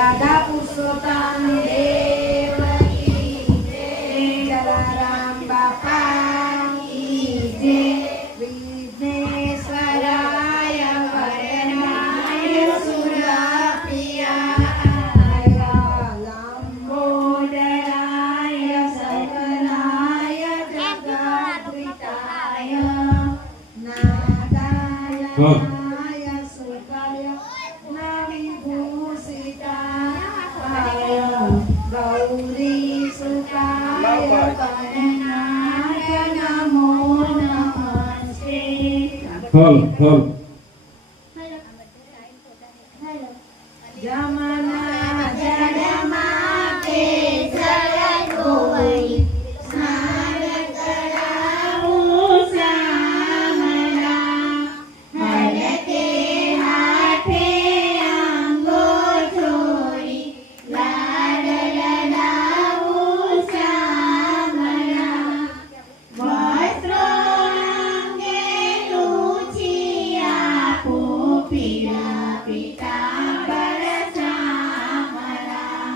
રાધા પુરુષોત્તમ દેવ કી જય, જલારામ બાપા કી જય, વિઘ્નેશ્વરાય વરદાય સુરપ્રિયાય લંબોદરાય સકલાય જગદ્વિતાય નાદાય સુકાય ગૌરી સુકાય કનનાય નમો નમસ્તે. જમના જળમાં કેસર ધોઈ સ્નાન કરાવું શામળા, હરકે હાથે અંગો છોડી લાડ લડાવું શામળા, વસ્ત્રો અંગે લૂછી આપું પીળા પીતાંબર શામળા,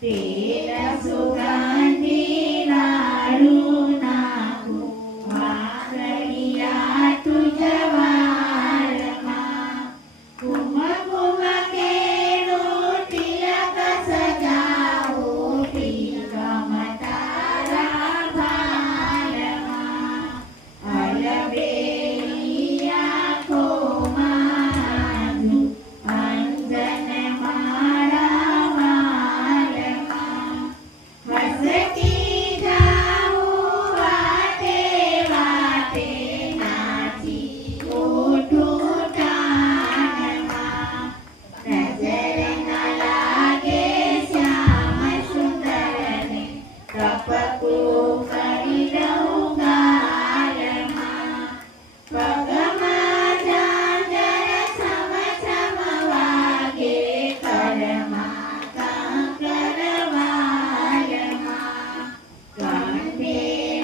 તેલ સુગંધી લાડુ નાખું વાંગડિયા તુજ વાળમાં, કુમકુમ કેળું તિલક સજાવું તિલકમ તારા ભારમાં, અલબેલી આંખોમાં અંજન મારા વાળમાં, હસતી જાઉં વાતે વાતે નાચી ઉઠું ટાણમાં, નજર ન લાગે શ્યામ સુંદરને કપકું કરી દઉં ગાલમાં, પગમાં ઝાંઝર છમ છમ વાગે કરમાં કંકર વાલમાં, કંઠે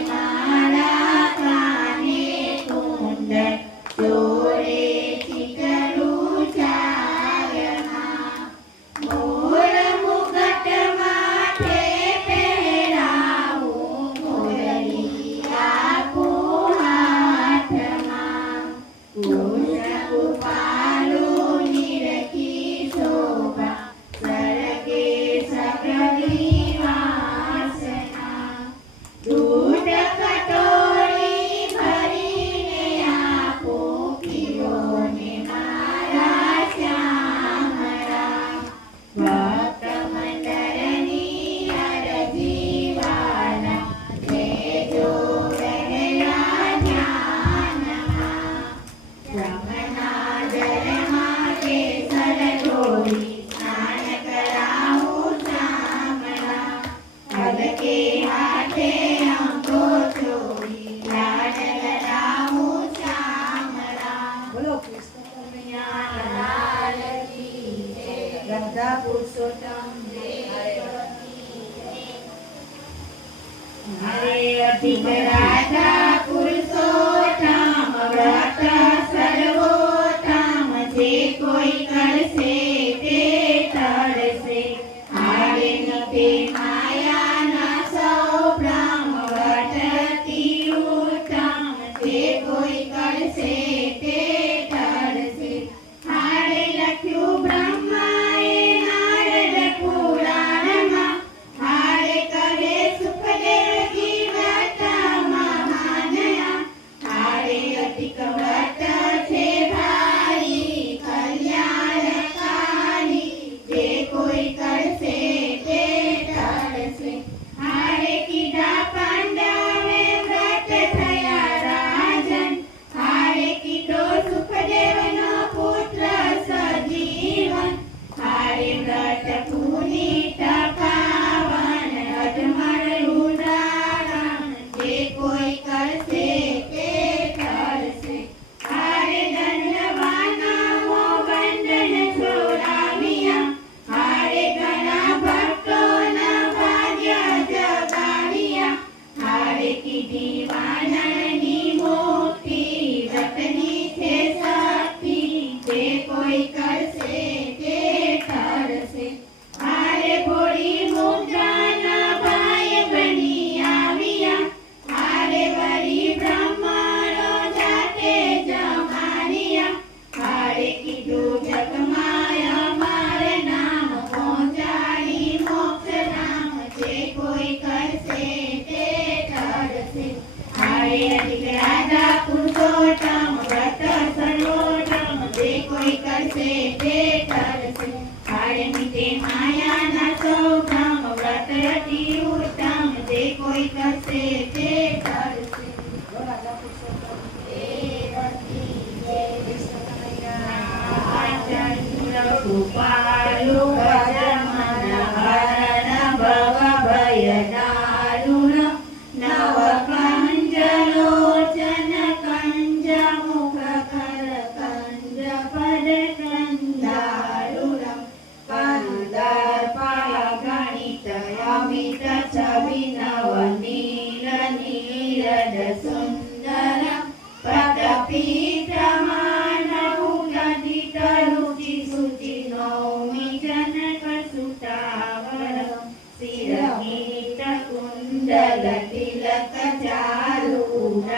મારા કાને કુંડળ ચોરે ચીકણું ચારમાં, મોર મુગટ માથે પહેરાવું મોરલી આપું હાથમાં, કૃષ્ણ કૃપાલું નિરખી શોભા સરકે સકળી વાસના, દૂધ કટોરી ભરીને આપું પીઓને મારા શ્યામળા, ભક્ત મંડળની અરજી વાલા લેજો વહેલા ધ્યાનમાં, જમના જળમાં કેસર ધોઈ સ્નાન કરાવું શામળા, હલકે હાથે અંગો છોડી લાડ લડાવું શામળા. બોલો કૃષ્ણ કનૈયા લાલ કી જય, રાધા પુરુષોત્તમ દેવ કી જય. હરે અધિક રાધા પુરુષોત્તમ વ્રત સર્વોત્તમ, જે કોઈ કરશે તે તરશે, હારે નીતે માયાના સૌ બ્રહ્મ વટતી ઉત્તમ, જે કોઈ કરશે તે તરશે, હારે લખ્યું બ્રહ્માએ નારદ પુરાણમાં, હારે કહે સુખદેવજી વ્રત મહાત્મા, આડે માયાના સૌ ભ્રમ વ્રત અતિ ઉત્તમ જે કોઈ કરશે તે તરશે. કૃપાલુ ભજમન હરણ ભવ ભય દારુણ નવ કંજ લોચન કંજ મુખ કર કંજ પદ કંદારુણમ કંદર્પા ગણિત અમિત છવિ નવ નીલ નીરદ સુંદર પટપીત માનવ ગદિત રુચિ સુચિ નૌમિ જનક સુતાવર શિરગીત કુંડલ તિલક ચારુ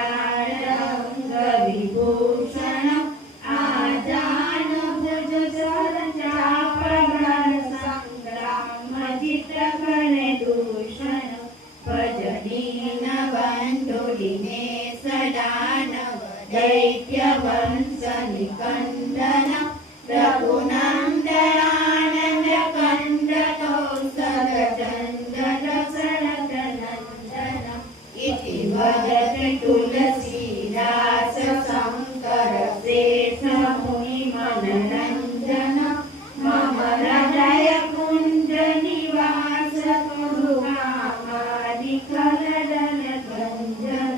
અંગ વિભૂષણ આજાન ભુજ સર ચાપગણ સંગ્રામ ચિત્ર કરે દૂષણ ભજનીન બંધુ દિનેશ દાનવ દૈત્ય વંશ નિકંદન રઘુનંદનાનંદ કંદ કૌસલ ચંદન શરદ નંદન ઇતિ વદત તુલસીદાસ શંકર શેષ મુનિ મનરંજન મમ હૃદય કુંજ નિવાસ કુરુ કામાદિ કલદલ ગંજન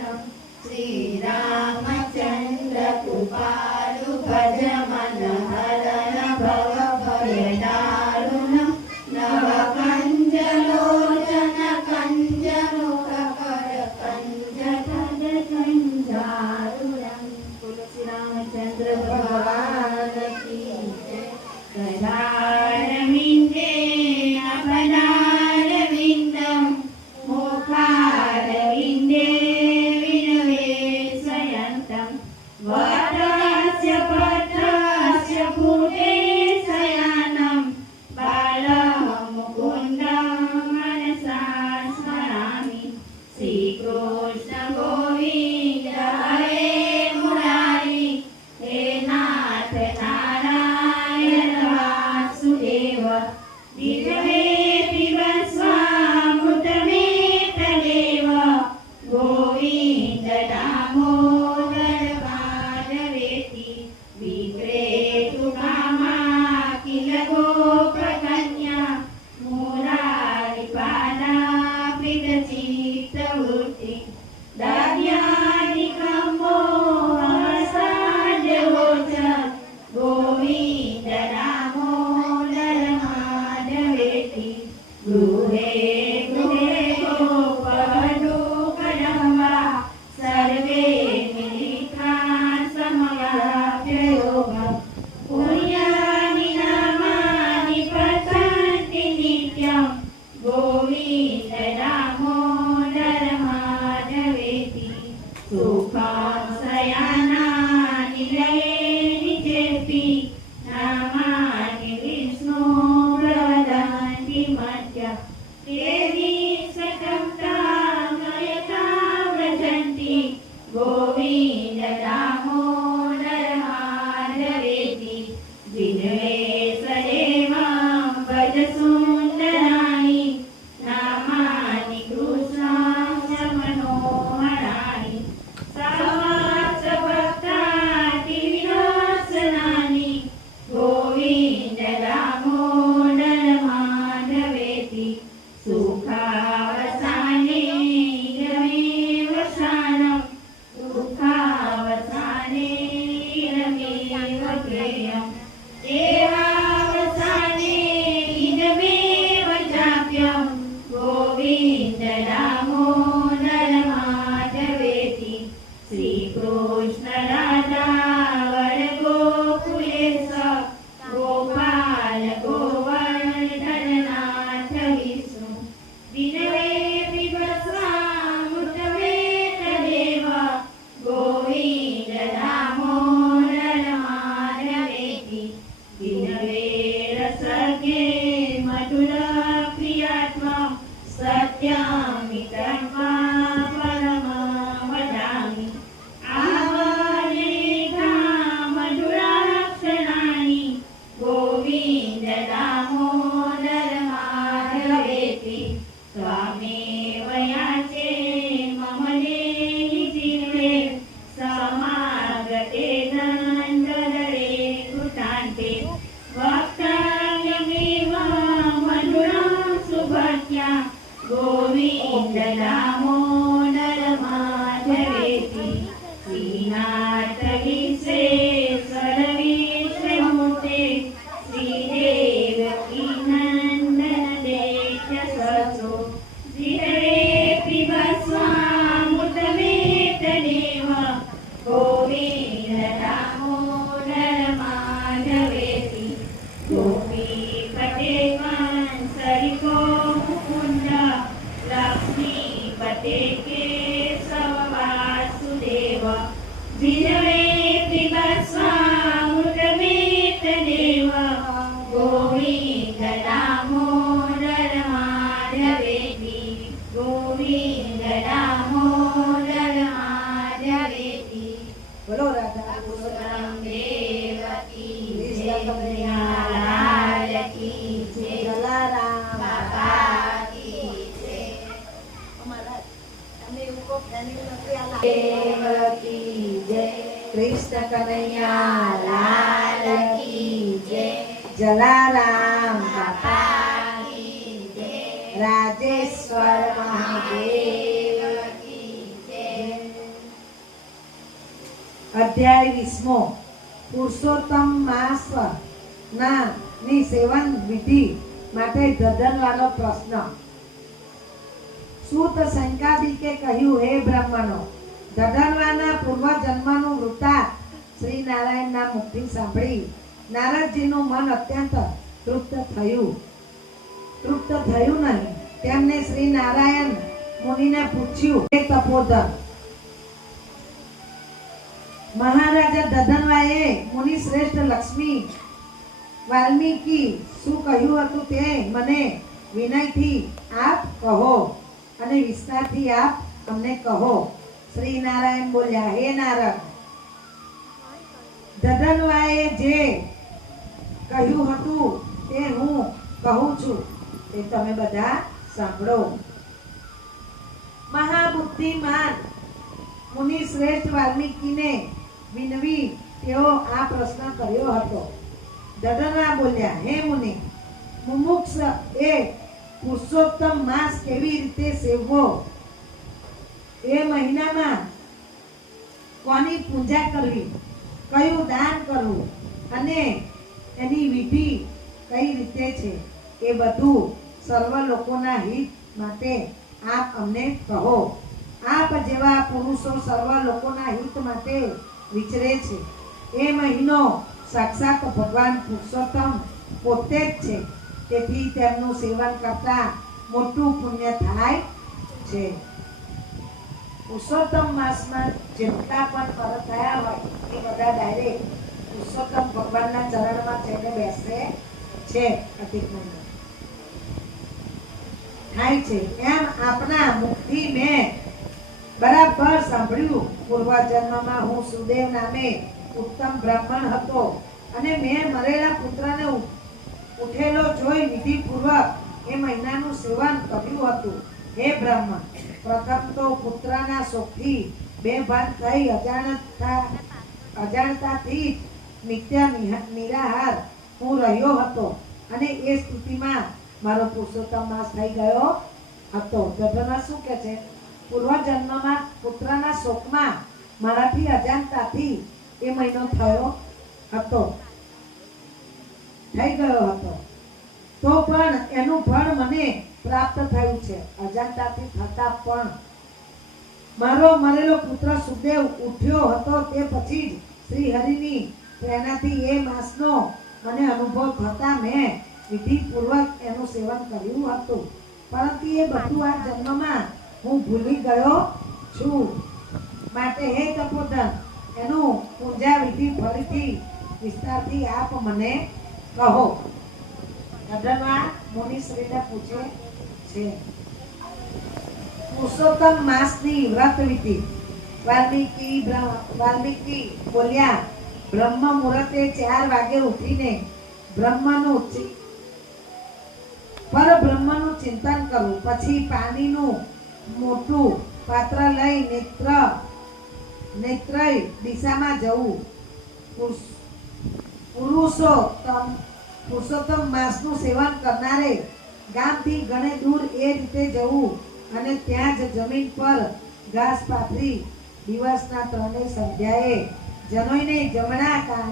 શ્રી રામચંદ્ર કૃપાલુ ભજમન હરણ ભવ ભય દારુણ નવ કંજ લોચન કંજ મુખ કર કંજ પદ કંજારુણમ. તુલસી રામચંદ્ર ભગવાન કી જય. કરારવિંદે અપદારવિંદમ મુખારવિંદે વિનવેશયંતમ વરસ્ય પત્રસ્ય પુટે શયાનમ બાલમ મુકુંદમ મનસા સ્મરામિ. શ્રી કૃષ્ણ ગોવિંદ હરે મુરારી હે નાથ નારાયણ વાસુદેવ દિવ્યમે પિબસ્વામૃતમે તદેવ ગોવિંદ દામોદર માધવેતિ વિક્રેતુ કામાખિલ ગોપકન્યા મુરારી પાદા પ્રીત ચિત્ત વૃત્તિ દાવ્યાનિકમો અસાધ્યવોચ ગોવિંદ દામોદર માધવેતિ ગૃહે ગૃહે ગોપવધૂ કદંબા સર્વે મિલિતા સમયાપ્યયોગમ પુણ્યાનિ નામાનિ પઠન્તિ નિત્યમ ગોવિંદ દામોદર માધવેતિ સુખં શયાનાનિ લયે નિજેપી નામાનિ વિષ્ણુ પ્રવદન્તિ મધ્ય દેવી સતપ્તા ગયતા વ્રજન્તિ ગોવિંદ દામોદર માધવેતિ વિનવે સદેવં ભજ સુંદરાણી નામાનિ કૃષ્ણસ્ય મનોહરાણી સહસ્ર ભક્તાતિ વિનાશનાની ગોવિંદ દામોદર માધવેતિ સુખાવસાને રમેવ શાનમ દુઃખાવસાને રમેવ જ્ઞેયમ દેવાવસાને ઇદમેવ ચાપ્યમ ગોવિંદ દામોદર માધવેતિ. શ્રી કૃષ્ણ રાધા વર ગોકુલેશ ગોપાલ ગોવર્ધનનાથ વિષ્ણુ વિનવે પિબસ્વામૃતમે તદેવ ગોવિંદ દામોદર માધવેતિ વિનવે રસજ્ઞે મધુર પ્રિયાત્મા સત્યમિતર્મા પરમ વદામિ. આવાજેખા મધુરાક્ષરાણિ ગોવિંદ દામોદર ધરેતી સ્વામી વયા છે મમને જીવે સમાગતે દંડરે કૃતાંતે વક્તવ્યમેવ મધુરં સુભક્યા ગોવિંદ નામો નરમાધવેતિ શ્રીનાથ વિશ્વેશ્વર વિશ્વમૂર્તે શ્રીદેવકી નંદન દેત્ય સચો ધીરે પીબસ્વામૃતમેતદેવ ગોવિંદ નામો નરમાધવેતિ ગોપીપતે કંસરિકો મુકુંદ લક્ષ્મીપતે કેશવ વાસુદેવ વિજય પીબસ્વામૃતમેતદેવ ગોવિંદ દામોદર માધવેતિ ગોવિંદ દામોદર માધવેતિ બોલો રાધા પુરુષોત્તમ દેવકી જય કનૈયાલાલ કી જય જલારામ બાપા કી જય અમારા અમે એવું કો ફેમિલી નથી આલા દેવકી જય કૃષ્ણ કનૈયા લાલ કી જય જલારામ બાપા કી જય રાજેશ્વર મહાદેવ કી જય અધ્યાય 20મો પુરુષોત્તમ માસ ના ની સેવન વિધિ માટે ધધનવાનો પ્રશ્ન. સૂત શંકાદિકે કહ્યું, હે બ્રાહ્મણો, ધધનવાના પૂર્વ જન્મનું વૃત્તાંત શ્રી નારાયણના મુખથી સાંભળી નારદજીનું મન અત્યંત તૃપ્ત થયું નહીં. તેમને શ્રી નારાયણ મુનિને પૂછ્યું, હે તપોધન, મહારાજા ધધનવાએ મુનિ શ્રેષ્ઠ લક્ષ્મી વાલ્મીકી શું કહ્યું હતું તે મને વિનયથી આપ કહો અને વિસ્તારથી આપ અમને કહો. શ્રી નારાયણ બોલ્યા, હે નારદ, ધધનવાએ જે કહ્યું હતું તે હું કહું છું, તે તમે બધા સાંભળો. મહાબુદ્ધિમાન મુનિ શ્રેષ્ઠ વાલ્મીકીને વિનવી તેઓ આ પ્રશ્ન કર્યો હતો. ધધનવા બોલ્યા, હે મુનિ, મુમુક્ષ એ પુરુષોત્તમ માસ કેવી રીતે સેવવો, એ મહિનામાં કોની પૂજા કરવી, કયું દાન કરવું અને એની વિધિ કઈ રીતે છે, એ બધું સર્વ લોકોના હિત માટે આપ અમને કહો. આપ જેવા પુરુષો સર્વ લોકોના હિત માટે વિચરે છે. એ મહિનો સાક્ષાત ભગવાન પુરુષોત્તમ પોતે જ છે. તેથી તેમનું સેવન કરતા મોટું પુણ્ય થાય છે. પુરુષોત્તમ માસમાં જેટલા પણ પરત થયા હોય એ બધા ડાયરેક્ટ પુરુષોત્તમ ભગવાનના ચરણમાં જઈને બેસે છે. અધિક મહિનો થાય છે. એમ આપના મુખથી મેં બરાબર સાંભળ્યું. પૂર્વજન્મમાં હું સુદેવ નામે ઉત્તમ બ્રાહ્મણ હતો અને મેં મરેલા પુત્રને ઉઠેલો જોઈ વિધિપૂર્વક એ મહિનાનું સેવન કર્યું હતું. હે બ્રાહ્મણ, પ્રથમ તો પુત્રના શોકથી બેભાન થઈ અજાણતાથી જ નિત્ય નિરાહાર હું રહ્યો હતો અને એ સ્થિતિમાં મારો પુરુષોત્તમ માસ થઈ ગયો હતો. ધધના શું કહે છે? પૂર્વજન્મમાં પુત્રના શોકમાં મારાથી અજાણતાથી એ મહિનો થઈ ગયો હતો, તો પણ એનું ફળ મને પ્રાપ્ત થયું છે. અજાણતાથી થતા પણ મારો મરેલો પુત્ર સુદેવ ઉઠ્યો હતો તે પછી જ શ્રી હરિની પ્રેરણાથી એ માસનો મને અનુભવ થતા મેં વિધિપૂર્વક એનું સેવન કર્યું હતું. પરંતુ એ બધું આ જન્મમાં હું ભૂલી ગયો છું. માટે હે તપોધન, એનું પૂજા વિધિ ફરીથી વિસ્તારથી આપ મને કહો. ધધનવા મુનિશ્રીને પૂછે છે. પુરુષોત્તમ માસની વ્રત વિધિ. વાલ્મીકી બોલ્યા, બ્રહ્મ મુહૂર્તે 4 વાગે ઉઠીને બ્રહ્મનું પરબ્રહ્મનું ચિંતન કરવું. પછી પાણીનું મોટું પાત્ર લઈ નેત્રય દિશામાં જવું. પુરુષોત્તમ માંસનું સેવન કરનારે ગામથી ઘણે દૂર એ રીતે જવું અને ત્યાં જ જમીન પર ઘાસ પાથરી દિવસના 3 સંધ્યાએ જનોઈને જમણા કાન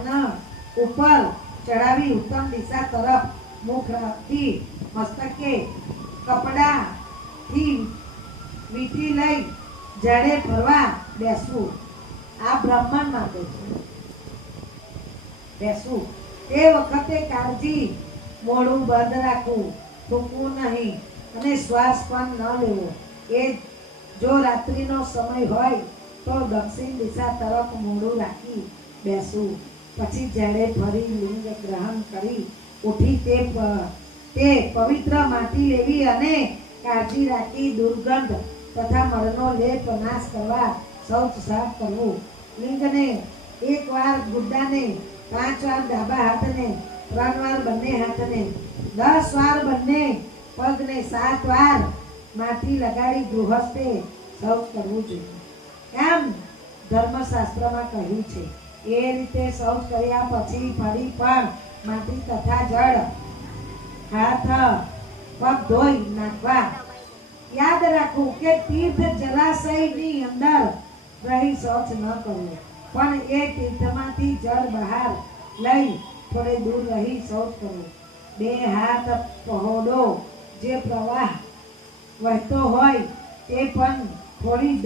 ઉપર ચડાવી ઉત્તમ દિશા તરફ મુખ રાખી મસ્તકે કપડાથી વીંટી લઈ ઝાડે ફરવા બેસવું. આ બ્રાહ્મણ માટે છે. બેસવું તે વખતે કાળજી, મોઢું બંધ રાખવું, થૂકવું નહીં અને શ્વાસ પણ ન લેવો. એ જો રાત્રિનો સમય હોય તો દક્ષિણ દિશા તરફ મોઢું રાખી બેસવું. પછી ઝાડે ફરી લિંગ ગ્રહણ કરી ઉઠી તે પવિત્ર માટી લેવી અને કાળજી રાખી દુર્ગંધ તથા મળનો લેપ નાશ કરવા શૌચ સાફ કરવું. લિંગને 1 વાર, ગુદ્દાને 5 વાર, ડાબા હાથને 3 વાર, બંને હાથને 10 વાર, બંને પગને 7 વાર માટી લગાડી ગૃહસ્થે શૌચ કરવું જોઈએ. એમ ધર્મશાસ્ત્રમાં કહ્યું છે. એ રીતે શૌચ કર્યા પછી ફરી પણ માટી તથા જળ હાથ પગ ધોઈ નાખવા. યાદ રાખવું કે તીર્થ જલાશયની અંદર રહી શૌચ ન કરવું, પણ એ તીર્થમાંથી જળ બહાર લઈ થોડે દૂર રહી શૌચ કરવું. 2 હાથ પહોળો જે પ્રવાહ વહેતો હોય તે પણ છોડી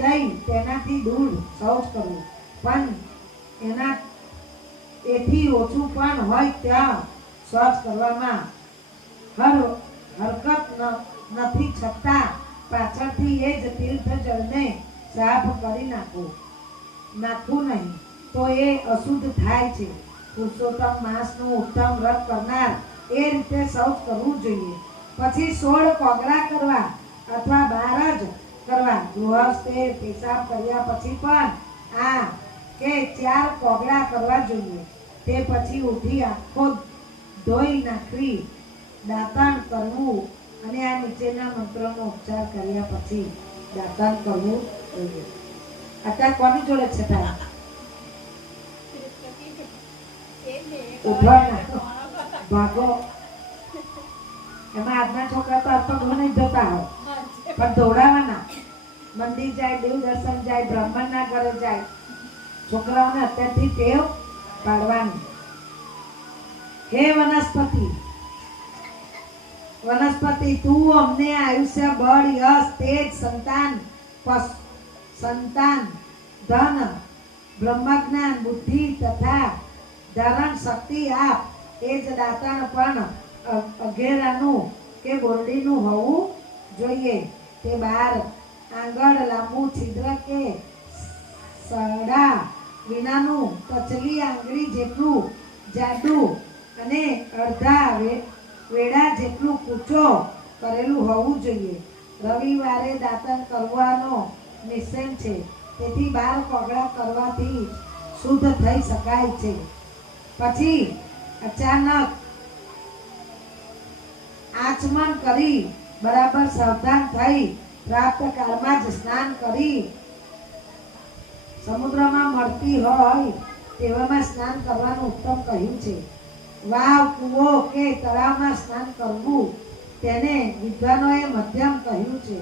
દઈ તેનાથી દૂર શૌચ કરવું. પણ એથી ઓછું પણ હોય ત્યાં શૌચ કરવામાં હરકત નથી છતાં પાછળથી એ જ તીર્થ જળને સાફ કરી નાખવું નહીં તો એ અશુદ્ધ થાય છે. પુરુષોત્તમ માસનું ઉત્તમ વ્રત કરનાર એ રીતે શૌચ કરવું જોઈએ. પછી 16 કોગળા કરવા અથવા 12 જ કરવા. ગૃહસ્થે પેશાબ કર્યા પછી પણ 4 કોગળા કરવા જોઈએ. તે પછી ઉઠી આખો ધોઈ નાખવી, દાંતણ કરવું અને આ નીચેના મંત્રોનો ઉચ્ચાર કર્યા પછી દાંતણ કરવું જોઈએ. અત્યારે કોની જોડે છે તારા? ભાગો. એમાં આજના છોકરા તો અપંગ નહીં જતા હોય પણ દોડાવાના. મંદિર જાય, દેવ દર્શન જાય, બ્રાહ્મણના ઘરે જાય. છોકરાઓને અત્યારથી ટેવ પાડવાની. હે વનસ્પતિ, તું અમને આયુષ્ય, બળ, યશ, તેજ, સંતાન, ધન, બ્રહ્મજ્ઞાન, બુદ્ધિ તથા ધારણ શક્તિ આપ. એ જ દાંતણ પણ અઘેરાનું કે બોરડીનું હોવું જોઈએ. તે 12 આંગળ લાંબુ, છિદ્ર કે સડા વિનાનું, કચલી આંગળી જેટલું જાડું અને અડધા વેડા જેટલું કૂચો કરેલું હોવું જોઈએ. રવિવારે દાંતણ કરવાનો નિશ્ચય છે. તેથી 12 કોગળા કરવાથી શુદ્ધ થઈ શકાય છે. પછી અચાનક આચમન કરી બરાબર સાવધાન થઈ પ્રાપ્ત કાળમાં જ સ્નાન કરી સમુદ્રમાં મળતી હોય તેવામાં સ્નાન કરવાનું ઉત્તમ કહ્યું છે. વાવ, કૂવો કે તળાવમાં સ્નાન કરવું તેને વિદ્વાનોએ મધ્યમ કહ્યું છે.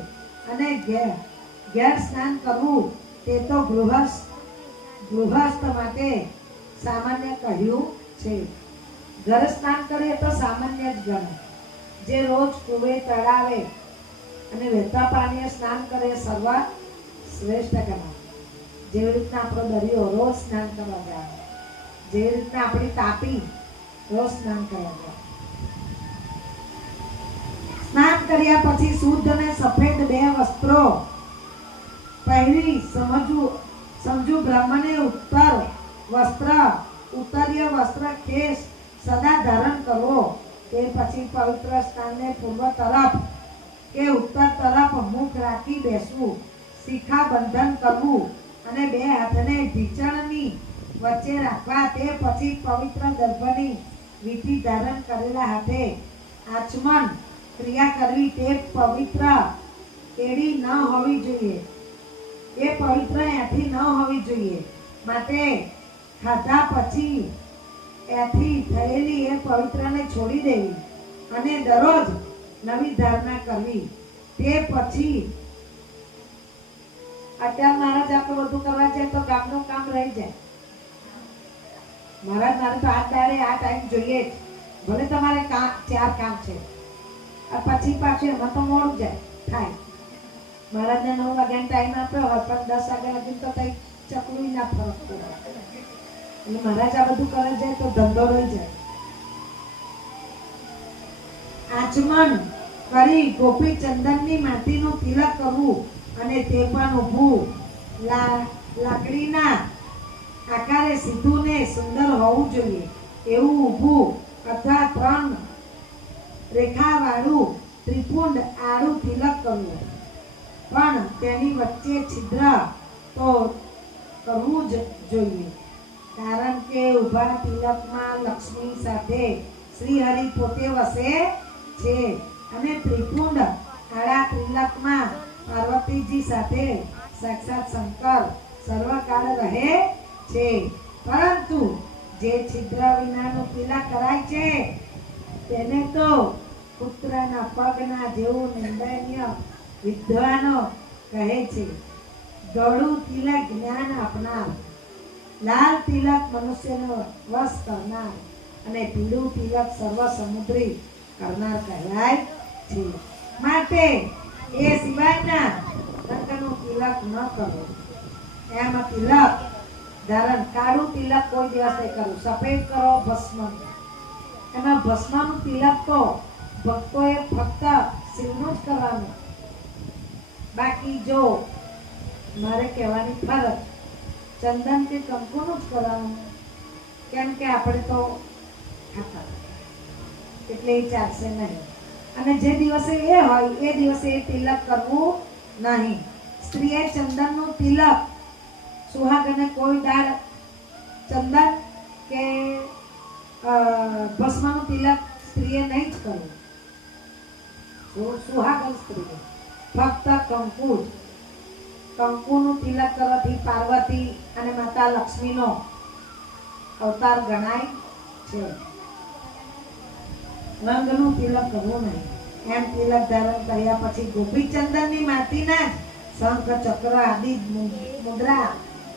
અને ઘેર સ્નાન કરવું તે તો ગૃહસ્થ માટે સામાન્ય કહ્યું છે. ઘરે સ્નાન કરીએ તો સામાન્ય જ ગણે. જે રોજ કૂવે, તળાવે અને વહેતા પાણીએ સ્નાન કરે સર્વાત શ્રેષ્ઠ ગણાય. જેવી રીતના આપણો દરિયો રોજ સ્નાન કરવા જાય, જેવી રીતના આપણી તાપી રોજ સ્નાન કરવા જાય. સ્નાન કર્યા પછી શુદ્ધ અને સફેદ 2 વસ્ત્રો પહેરી સમજુ બ્રાહ્મણે ઉત્તરીય વસ્ત્ર કેશ સદા ધારણ કરવો. તે પછી પવિત્ર સ્થાનને પૂર્વ તરફ કે ઉત્તર તરફ મુખ રાખી બેસવું. શિખા બંધન કરવું અને 2 હાથને ઢીંચણની વચ્ચે રાખવા. તે પછી પવિત્ર ગર્ભની વીંટી ધારણ કરેલા હાથે આચમન ક્રિયા કરવી તે પવિત્ર એડી ન હોવી જોઈએ. એ પવિત્ર એથી ન હોવી જોઈએ. માટે ખાધા પછી એથી થયેલી એ પવિત્રને છોડી દેવી અને દરરોજ નવી ધારણા કરવી. તે પછી અત્યારે મહારાજ આપણે બધું કરવા જાય તો ગામનું કામ રહી જાય. મહારાજ મારે તો આ દાડે આ ટાઈમ જોઈએ જ, ભલે તમારે 4 કામ છે પછી પાછું એમાં તો મોડું જાય થાય. મહારાજને 9 વાગ્યાનો ટાઈમ આપ્યો હોય પણ 10 વાગ્યા લગી તો કઈ ચકલું ના ફરક પડે. એટલે મહારાજ આ બધું કરે જાય તો ધંધો રહી જાય. આચમન કરી ગોપી ચંદનની માટીનું તિલક કરવું અને તે પણ ઊભું લાકડીના આકારે સીધું ને સુંદર હોવું જોઈએ એવું ઊભું અથવા 3 રેખાવાળું ત્રિપુંડ આડું તિલક કરવું. પણ તેની વચ્ચે છિદ્ર તો કરવું જ જોઈએ, કારણ કે ઊભા તિલકમાં લક્ષ્મી સાથે શ્રીહરિ પોતે વસે છે અને ત્રિપુંડ આડા તિલકમાં પાર્વતીજી સાથે સાક્ષાત શંકર સર્વકાળ રહે છે. પરંતુ જે છિદ્ર વિનાનું તિલક કરાય છે તેને તો પુત્રના પગના જેવું નિંદનીય વિદ્વાનો કહે છે. ગળું તિલક જ્ઞાન આપનાર, લાલ તિલક મનુષ્યનો વશ કરનાર અને પીળું તિલક સર્વ સમુદ્રી કરનાર કહેવાય છે. માટે એ સિવાયના રંગનું તિલક ન કરો. એમાં તિલક ધારણ કાળું તિલક કોઈ દિવસ નહીં કરવું, સફેદ કરો ભસ્મ. એમાં ભસ્મનું તિલક તો ભક્તોએ ફક્ત શિવનું જ કરવાનું. બાકી જો મારે કહેવાની ફરજ ચંદન કે કંકુનું જ કરવાનું, કેમ કે આપણે તો ખાતા એટલે એ ચાલશે નહીં. અને જે દિવસે એ હોય એ દિવસે એ તિલક કરવું નહીં. સ્ત્રીએ ચંદનનું તિલક સુહાગને કોઈ દાળ ચંદન કે ભસ્મનું તિલક સ્ત્રીએ નહીં જ કરવું. સુહાગન સ્ત્રીએ ફક્ત કંકુનું તિલક કરવાથી પાર્વતી અને માતા લક્ષ્મીનો અવતાર ગણાય છે. રંગનું તિલક કરવું નહીં. એમ તિલક ધારણ કર્યા પછી ગોપીચંદનની માટીના જ શંખ ચક્ર આદિ મુદ્રા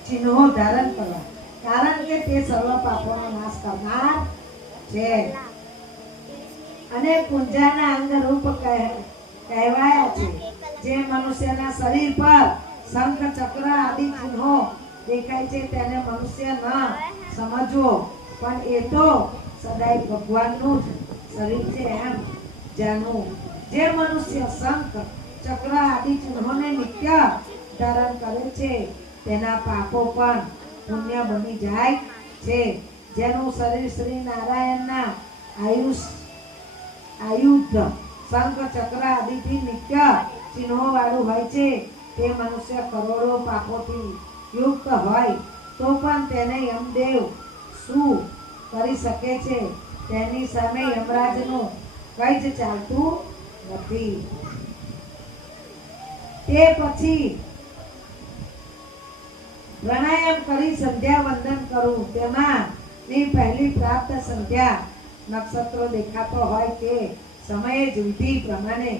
ચિહ્નો ધારણ કરવા, કારણ કે તે સર્વ પાપોનો નાશ કરનાર છે અને પૂંજાના અંગરૂપ કહેવાયા છે. જે મનુષ્યના શરીર પર શંખ ચક્ર આદિ ચિહ્નો દેખાય છે તેને મનુષ્ય ન સમજવો, પણ એ તો સદાય ભગવાનનું જ શરીર છે એમ જાણવું. જે મનુષ્ય શંખ ચક્ર આદિ ચિહ્નોને નિત્ય ધારણ કરે છે તેના પાપો પણ પુણ્ય બની જાય છે. જેનું શરીર શ્રી નારાયણના આયુધ શંખ ચક્ર આદિથી નિત્ય ચિહ્નો વાળું હોય છે તે મનુષ્ય કરોડો પાપોથી યુક્ત હોય તો પણ તેને યમદેવ શું કરી શકે છે? તેની સામે યમરાજનું કઈ જ ચાલતું નથી. તે પછી પ્રાણાયામ કરી સંધ્યા વંદન કરવું. તેમાં ની પહેલી પ્રાપ્ત સંધ્યા નક્ષત્રો દેખાતો હોય તે સમયે જ વિધિ પ્રમાણે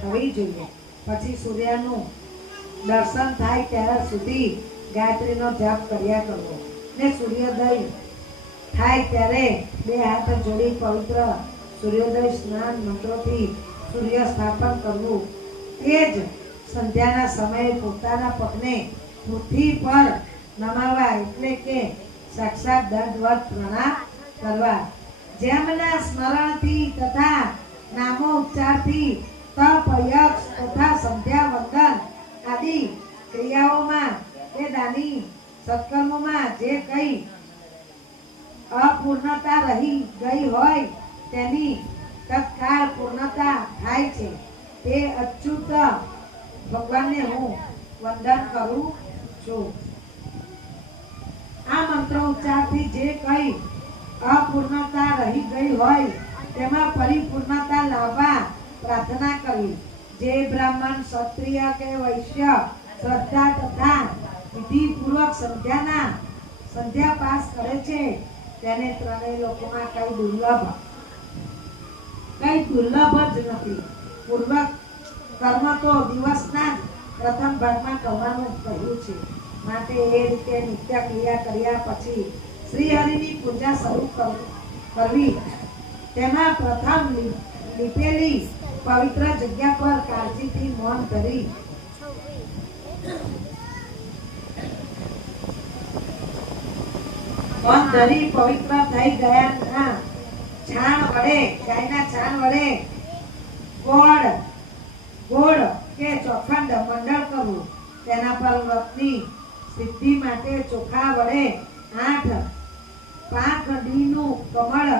થવી જોઈએ. પછી સૂર્યનું દર્શન થાય ત્યાર સુધી ગાયત્રીનો જપ કર્યા કરવો ને સૂર્યોદય થાય ત્યારે 2 હાથ જોડી પવિત્ર સૂર્યોદય સ્નાન મંત્રોથી સૂર્ય સ્થાપન કરવું. તે જ સંધ્યાના સમયે પોતાના પગને પૃથ્વી પર નમાવા, એટલે કે સાક્ષાત દંડવત પ્રણામ કરવા. જેમના સ્મરણથી તથા નામો ઉચ્ચારથી તપ યક્ષ તથા સંધ્યા વંદન આદિ ક્રિયાઓમાં કે દાની સત્કર્મોમાં જે કઈ અપૂર્ણતા રહી ગઈ હોય તેની તત્કાળ પૂર્ણતા થાય છે. તે અચ્યુત ભગવાનને હું વંદન કરું છું. આ મંત્ર ઉચ્ચારથી જે કઈ અપૂર્ણતા રહી ગઈ હોય તેમાં પરિપૂર્ણતા પ્રાર્થના કરવી. જે બ્રાહ્મણ, ક્ષત્રિય કે વૈશ્ય શ્રદ્ધા તથા વિધિપૂર્વક સંધ્યા પાસ કરે છે તેને ત્રણેય લોકોમાં કઈ દુર્લભ જ નથી. પૂર્વક કર્મ તો દિવસના પ્રથમ ભાગમાં કરવાનું કહ્યું છે. માટે એ રીતે નિત્ય ક્રિયા કર્યા પછી શ્રી હરિની પૂજા શરૂ કરવી. તેમાં પ્રથમ લીપેલી પવિત્ર જગ્યા પર કાળજીથી મૌન ધરી પવિત્ર થઈ ગાયના છાણ વડે ગોળ કે ચોખંડ મંડળ કરવું. તેના પર વ્રતની સિદ્ધિ માટે ચોખા વડે 8 પાંખડીનું કમળ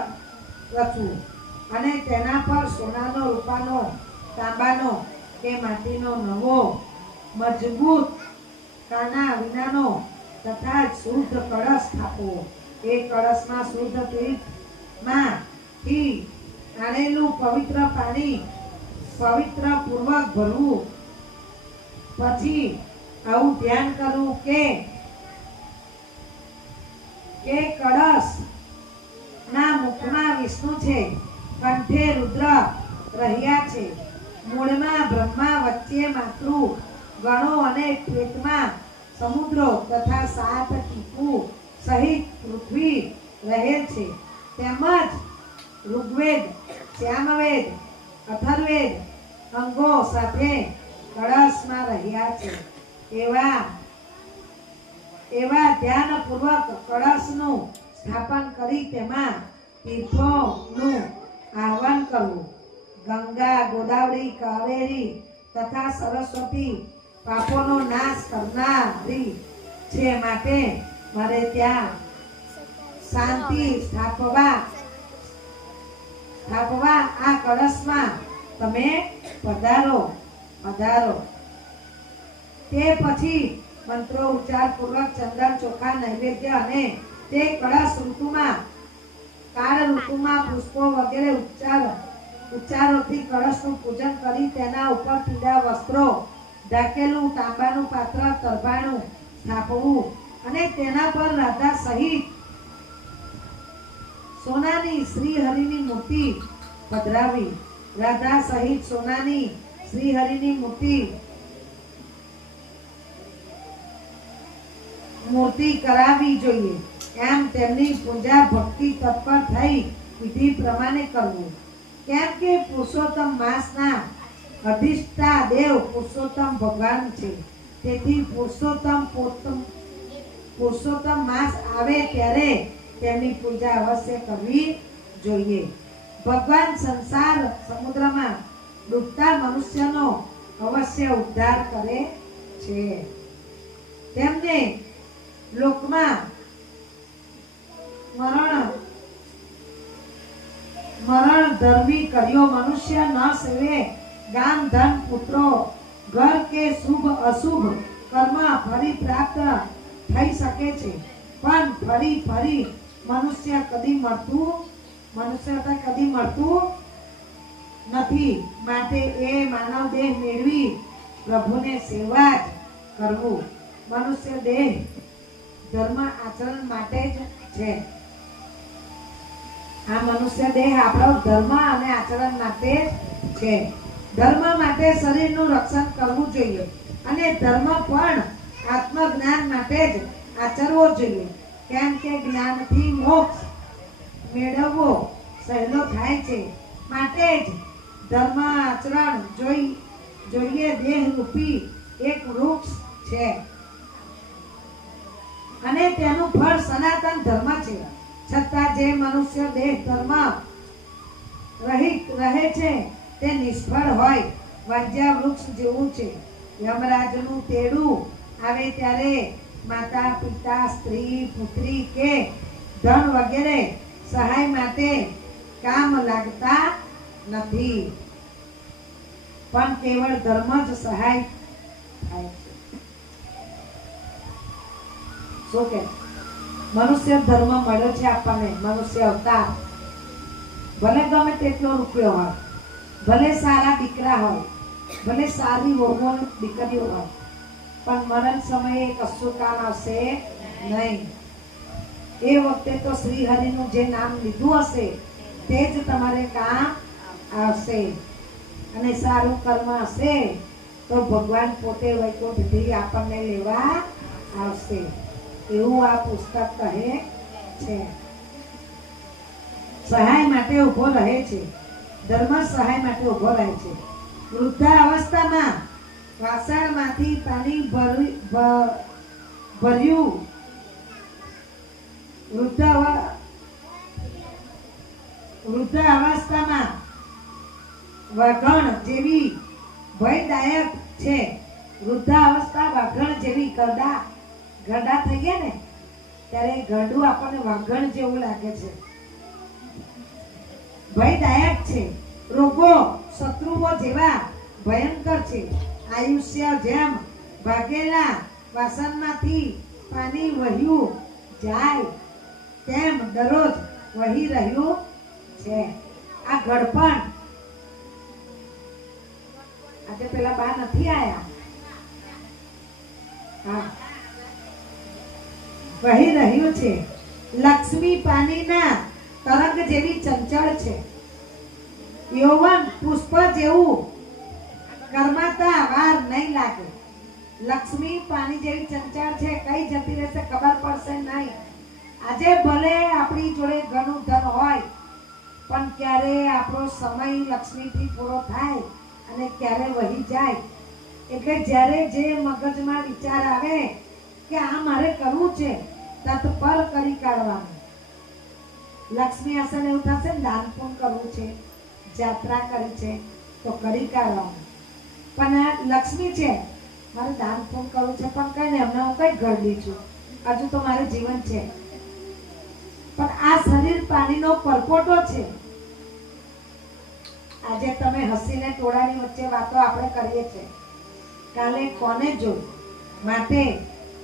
રચવું અને તેના પર સોનાનો, રૂપાનો, તાંબાનો કે માટીનો નવો મજબૂત કાના વિનાનો તથા શુદ્ધ કળશ સ્થાપવો. એ કળશમાં શુદ્ધ તીર્થમાંથી આણેલું પવિત્ર પાણી પવિત્ર પૂર્વક ભરવું. પછી આવું ધ્યાન કરવું કે કળશ ના મુખમાં વિષ્ણુ છે, કંઠે રુદ્ર રહ્યા છે, મૂળમાં બ્રહ્મા, વચ્ચે માતૃ ગણો અને પેટમાં સમુદ્રો તથા 7 ટીપુ સહિત પૃથ્વી રહેલ છે. તેમજ ઋગ્વેદ, સામવેદ, અથર્વવેદ અંગો સાથે કળશમાં રહ્યા છે. એવા ધ્યાનપૂર્વક કળશનું સ્થાપન કરી તેમાં તીર્થોનું આહવાન કરવું. ગંગા, ગોદાવરી, કાવેરી તથા સરસ્વતી પાપોનો નાશ કરનારી છે. માટે મારે ત્યાં શાંતિ સ્થાપવા આ કળશમાં તમે પધારો. તે પછી મંત્રો ઉચ્ચાર પૂર્વક ચંદન, ચોખા, નૈવેદ્ય અને તે કળશ કાળ ઋતુમાં પુષ્પો વગેરે ઉચ્ચારોથી કળશનું પૂજન કરી તેના ઉપર પીળા વસ્ત્રો ઢાંકેલું તાંબાનું પાત્ર તરભાણું સ્થાપવું અને તેના પર રાધા સહિત સોનાની શ્રી હરિની મૂર્તિ પધરાવી. રાધા સહિત સોનાની શ્રી હરિની મૂર્તિ કરાવી જોઈએ. એમ તેમની પૂજા ભક્તિ તત્પર થઈ વિધિ પ્રમાણે કરવું. કેમ કે પુરુષોત્તમ માસના અધિષ્ઠા દેવ પુરુષોત્તમ ભગવાન છે. તેથી પુરુષોત્તમ માસ આવે ત્યારે તેમની પૂજા અવશ્ય કરવી જોઈએ. ભગવાન સંસાર સમુદ્રમાં ડૂબતા મનુષ્યનો અવશ્ય ઉદ્ધાર કરે છે. તેમને લોકમાં મરણ ધર્મી કર્યો. મનુષ્ય ન સેવે ગામ, ધન, પુત્રો, ઘર કે શુભ અશુભ કર્મ ફરી પ્રાપ્ત થઈ શકે છે, પણ ફરી મનુષ્ય કદી મળતું નથી. માટે એ માનવ દેહ મેળવી પ્રભુને સેવા જ કરવું. મનુષ્ય દેહ ધર્મ આચરણ માટે જ છે. આ મનુષ્ય દેહ આપણો ધર્મ અને આચરણ માટે જ છે. ધર્મ માટે શરીરનું રક્ષણ કરવું જોઈએ અને ધર્મ પણ આત્મજ્ઞાન માટે જ આચરવો જોઈએ. કેમ કે જ્ઞાનથી મોક્ષ મેળવવો સહેલો થાય છે. માટે જ ધર્મ આચરણ જોઈએ. દેહ રૂપી એક વૃક્ષ છે અને તેનું ફળ સનાતન ધર્મ છે. છતાં જે મનુષ્ય દેહ ધર્મ રહિત રહે છે તે નિષ્ફળ હોય વાંજ્યા વૃક્ષ જેવું છે. યમરાજનું તેડું આવે ત્યારે માતા, પિતા, સ્ત્રી, પુત્રી કે ધન વગેરે સહાય માટે કામ લાગતા નથી, પણ કેવળ ધર્મ જ સહાય થાય છે. શું કે મનુષ્ય ધર્મ મળ્યો છે આપણને, મનુષ્ય અવતાર. ભલે ગમે તેટલો રૂપિયો હોય ભલે સારા દીકરા હોય, ભલે સારી વહુઓ દીકરીઓ હોય, પણ મરણ સમયે કશું કામ આવશે નહીં. એ વખતે તો શ્રી હરિનું જે નામ લીધું હશે તે જ તમારે કામ આવશે. અને સારું કર્મ હશે તો ભગવાન પોતે વૈકુંઠથી આપણને લેવા આવશે, એવું આ પુસ્તક કહે છે. સહાય માટે ઉભો રહે છે, ધર્મ સહાય માટે ઉભો રહે છે. વૃદ્ધા અવસ્થામાં વાસણમાંથી પાણી ભર્યું વૃદ્ધ અવસ્થામાં વાઘણ જેવી ભયદાયક છે. વૃદ્ધાવસ્થા વાઘણ જેવી ગરડા થઈ ગયા ને ત્યારે ગરડું આપણને વાઘણ જેવું લાગે છે, ભયદાયક છે. રોગો શત્રુઓ જેવા ભયંકર છે. આયુષ્ય જેમ ભાગેલા વાસણમાંથી પાણી વહ્યું જાય તેમ દરરોજ વહી રહ્યું છે. આ ગળપણ આજે પેલા બા નથી આયા, હા, વહી રહ્યું છે. લક્ષ્મી પાણીના તરંગ જેવી ચંચળ છે. યૌવન પુષ્પ જેવું કરમાતા વાર નહીં લાગે. લક્ષ્મી પાણી જેવી ચંચળ છે, કઈ જતી રહેશે ખબર પડશે નહીં. આજે ભલે આપણી જોડે ઘણું ધન હોય પણ ક્યારે આપણો સમય લક્ષ્મીથી પૂરો થાય અને ક્યારે વહી જાય. એટલે જ્યારે જે મગજમાં વિચાર આવે કે આ મારે કરવું છે તત્પર કરી કાઢવાનું. લક્ષ્મી હશે ને એવું થશે ને દાન પુણ્ય કરવું છે, જાત્રા કરી છે તો કરી કાઢવાનું. પણ આ લક્ષ્મી છે, મારે દાન પુણ્ય કરવું છે પણ કઈ નહીં, હમણાં હું કઈ ગરડી છું, હજુ તો મારે જીવન છે. પણ આ શરીર પાણીનો પરપોટો છે. આજે તમે હસીને ટોળાની વચ્ચે વાતો આપણે કરીએ છીએ, કાલે કોને જોઈ? માટે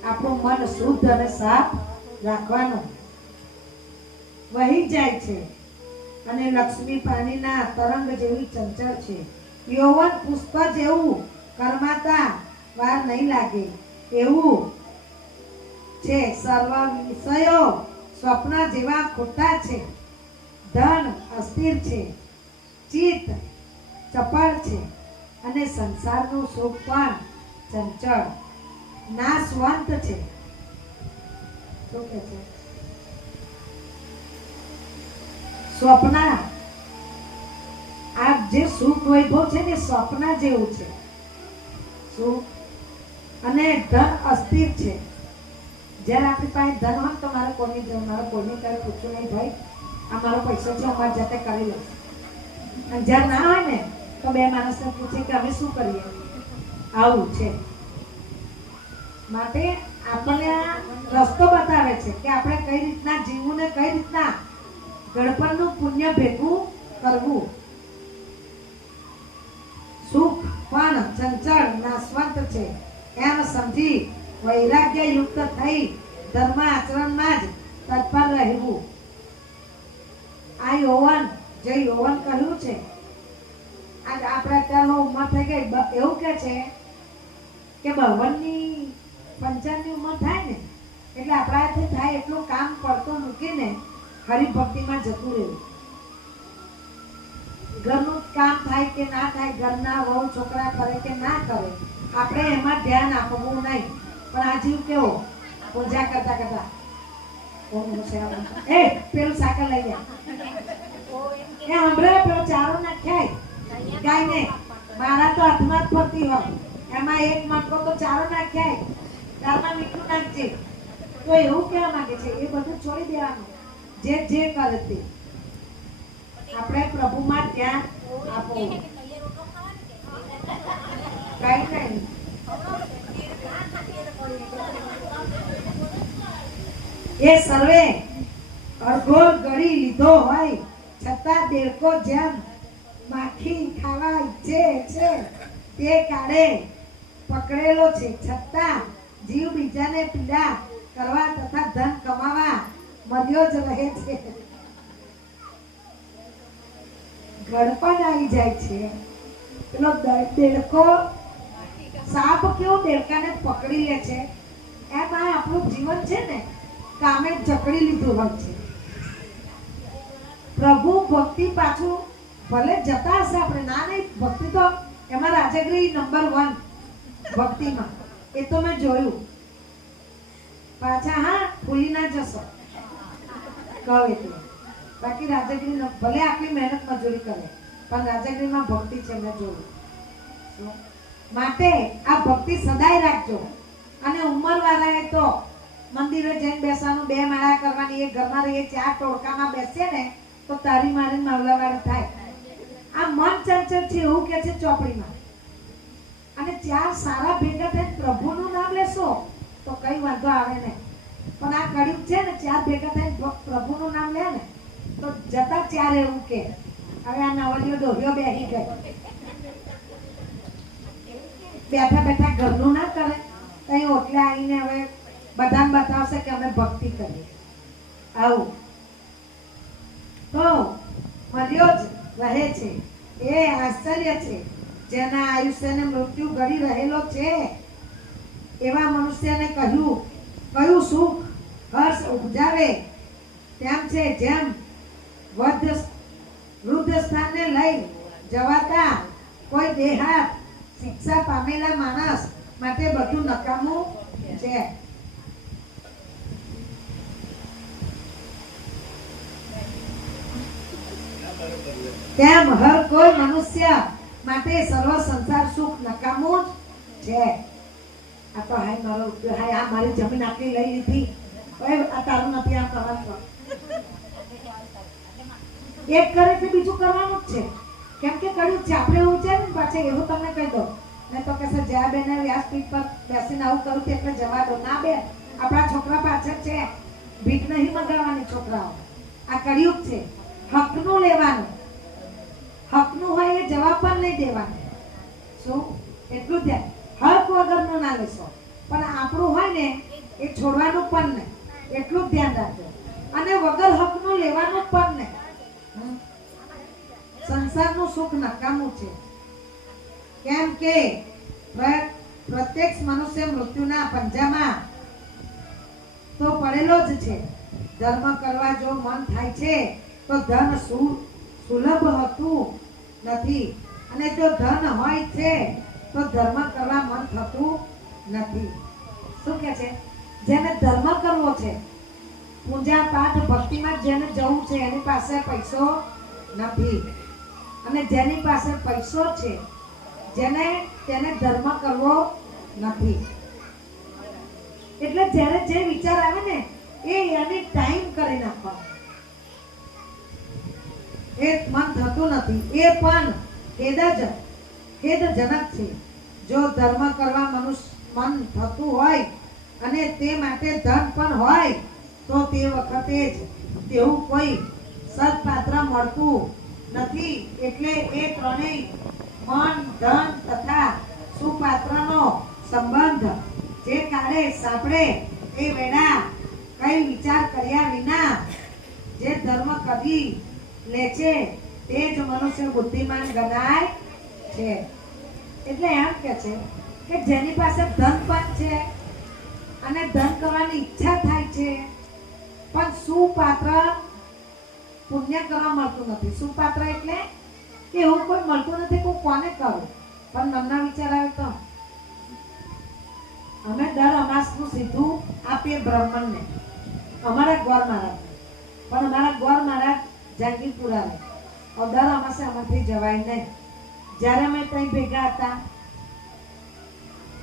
આપણું મન શુદ્ધ અને સાફ રાખવાનું. વહી જાય છે અને લક્ષ્મી પાણીના તરંગ જેવી ચંચળ છે. યૌવન પુષ્પ જેવું કરમાતા વાર નહીં લાગે એવું છે. સર્વ વિષયો સ્વપ્ન જેવા ખોટા છે. ધન અસ્થિર છે, ચિત્ત ચપળ છે અને સંસારનું સુખ પણ ચંચળ નાશવંત છે. શું કહે છે? સ્વપ્ન, આ જે સુખ વૈભવ છે ને સ્વપ્ન જેવું છે. સુખ અને ધન અસ્થિર છે. જ્યારે આપણી પાસે ધન હોય તો મારે કોઈની ત્યારે પૂછવું નહીં, ભાઈ આ મારો પૈસો છે, અમારે જાતે કરી લઈશ. અને જ્યારે ના હોય ને તો બે માણસને પૂછે કે અમે શું કરીએ, આવું છે. માટે આપણને આ રસ્તો બતાવે છે કે આપણે કઈ રીતના જીવવું ને કઈ રીતના ગણપણનું પુણ્ય ભેગું કરવું. સુખ પણ ચંચળ નાશવંત છે એમ સમજી વૈરાગ્ય યુક્ત થઈ ધર્મ આચરણમાં જ તત્પર રહેવું. આ યૌવન જે યૌવન કહ્યું છે, આજ આપણે અત્યારનો ઉંમર થઈ ગઈ, એવું કે છે કે 52-55 ઉંમર થાય ને એટલે આપણાથી થાય એટલું કામ પડતું મૂકીને હરિભક્તિમાં જતું રહેવું. ઘરનું કામ થાય કે ના થાય, ઘરના વહુ છોકરા કરે કે ના કરે, આપણે એમાં ધ્યાન આપવું નહીં. પણ આ જીવ કેવો પૂજા કરતા કરતા એ પેલું સાકર લઈ ગયા, એ હમણાં પેલો ચારો નાખ્યા ગાયને, મારા તો હાથમાં જ ફરતી હોય, એમાં એક મટકો તો ચારો નાખ્યા, દાળમાં મીઠું નાખજે. તો એવું કહેવા માંગે છે એ બધું છોડી દેવાનું. જે કરે તે આપણે પ્રભુમાં ધ્યાન આપવું. કઈ નહીં, એ સર્વે અઘોર ગળી લીધો હોય છતાં દેડકો જેમ માખી ખાવા ઈચ્છે છે તે કાળે પકડેલો છે, છતાં જીવ બીજાને પીડા કરવા તથા ધન કમાવા મળ્યો જ રહે છે. ગળપણ આવી જાય છે. પેલો દેડકો સાપ કેવો દેડકાને પકડી લે છે, એમ આ આપણું જીવન છે ને કામે જકડી લીધું હોય છે. પ્રભુ ભક્તિ પાછું ભલે જતા હશે આપણે, ના નહીં, ભક્તિ તો એમાં રાજગીરી નંબર 1 ભક્તિમાં, એ તો મેં જોયું. પાછા હા ભૂલી ના જશો કહે એટલે. બાકી રાજગીરી ભલે આટલી મહેનત મજૂરી કરે પણ રાજગીરીમાં ભક્તિ છે, મેં જોયું. માટે આ ભક્તિ સદાય રાખજો. અને ઉંમર વાળાએ તો મંદિરે જઈને બેસવાનું, 2 માળા કરવાની, એક ઘરમાં રહીએ 4 ટોળકામાં બેસીએ ને તો તારી મારી માવલાવાળી થાય. આ મન ચંચળ છે એવું કે છે ચોપડીમાં. અને 4 સારા ભેગા થઈને પ્રભુનું નામ લેશો તો કઈ વાંધો આવે નહીં. પણ આ કળિયુગ છે ને, 4 ભેગા થઈને પ્રભુનું નામ લે ને તો જતા 4 એવું કે હવે આ નવરીઓ ડોહ્યો બેસી ગઈ. બેઠા બેઠા ઘરનું ના કરે, કઈ ઓટલે આવીને હવે બધાને બતાવશે કે અમે ભક્તિ કરીએ. આવું તો મળ્યો જ રહે છે. એ આશ્ચર્ય છે. જેના આયુષ્યને મૃત્યુ ગળી રહેલો છે એવા મનુષ્યને કયું સુખ હર્ષ ઉપજાવે તેમ છે જેમ વૃદ્ધ સ્થાનને લઈ જવાતા કોઈ દેહાત શિક્ષા પામેલા માણસ માટે બધું નકામું છે. તેમ હર કોઈ મનુષ્ય માટે સર્વ સંસાર સુખ નકામું જ છે. આ તો હાય મારો રૂપિયો, હાય આ મારી જમીન આટલી લઈ લીધી, આ તારું નથી, આ કરવાનું. એક કરે કે બીજું કરવાનું જ છે. કેમ કે કર્યું છે આપણે એવું છે ને. પાછળ એવું તમને કહી દો ને તો કે જ્યાં બેને વ્યાસપીઠ પર બેસીને આવું કરું તે એટલે જવા દો. ના બેન, આપણા છોકરા પાછળ છે. ભીખ નહીં મંગાવવાની છોકરાઓ. આ કળિયુગ છે. હકનું લેવાનું, હકનું હોય એ જવાબ પણ નહીં દેવાનું. શું એટલું ધ્યાન. હક વગરનું ના લેશો, પણ આપણું હોય ને એ છોડવાનું પણ નહીં, એટલું જ ધ્યાન રાખજો. અને વગર હકનું લેવાનું પણ નહીં. સંસારનું સુખ નકામું છે. કેમ કે પ્રત્યેક મનુષ્ય મૃત્યુના પંજામાં તો પડેલો જ છે. ધર્મ કરવા જો મન થાય છે તો ધન સુલભ હોતું નથી, અને જો ધન હોય છે તો ધર્મ કરવા મન થતું નથી. શું કે છે? જેને ધર્મ કરવો છે, પૂજા પાઠ ભક્તિમાં જેને જવું છે એની પાસે પૈસો નથી. અને જેની પાસે પૈસો છે તેને ધર્મ કરવો નથી. એટલે જ્યારે જે વિચાર આવે ને એની ટાઈમ કરી નાખવાનો. એ મન થતું નથી. એ પણ ખેદજનક છે. જો ધર્મ કરવા મન થતું હોય અને તે માટે ધન પણ હોય તો તે વખતે જ તેવું કોઈ સદપાત્ર મળતું નથી. એટલે એ ત્રણેય મન, ધન તથા સુપાત્રનો સંબંધ જે કાળે સાંભળે એ વેળા કઈ વિચાર કર્યા વિના જે ધર્મ કરી લે છે તે જ મનુષ્ય બુદ્ધિમાન ગણાય છે. એટલે એમ કે છે કે જેની પાસે ધન પણ છે અને ધન કરવાની ઈચ્છા થાય છે પણ સુપાત્ર પુણ્ય કરવા મળતું નથી. સુપાત્ર એટલે કે એવું કોઈ મળતું નથી કે કોને કરું. પણ મનના વિચાર આવે તો અમે દર અમાસનું સીધું આપીએ બ્રાહ્મણને, અમારા ગોર મહારાજ. પણ અમારા ગોર મહારાજ જાગીરપુરા રહે. દર અમાસે અમારથી જવાય નહીં. જ્યારે અમે ત્યાં ભેગા હતા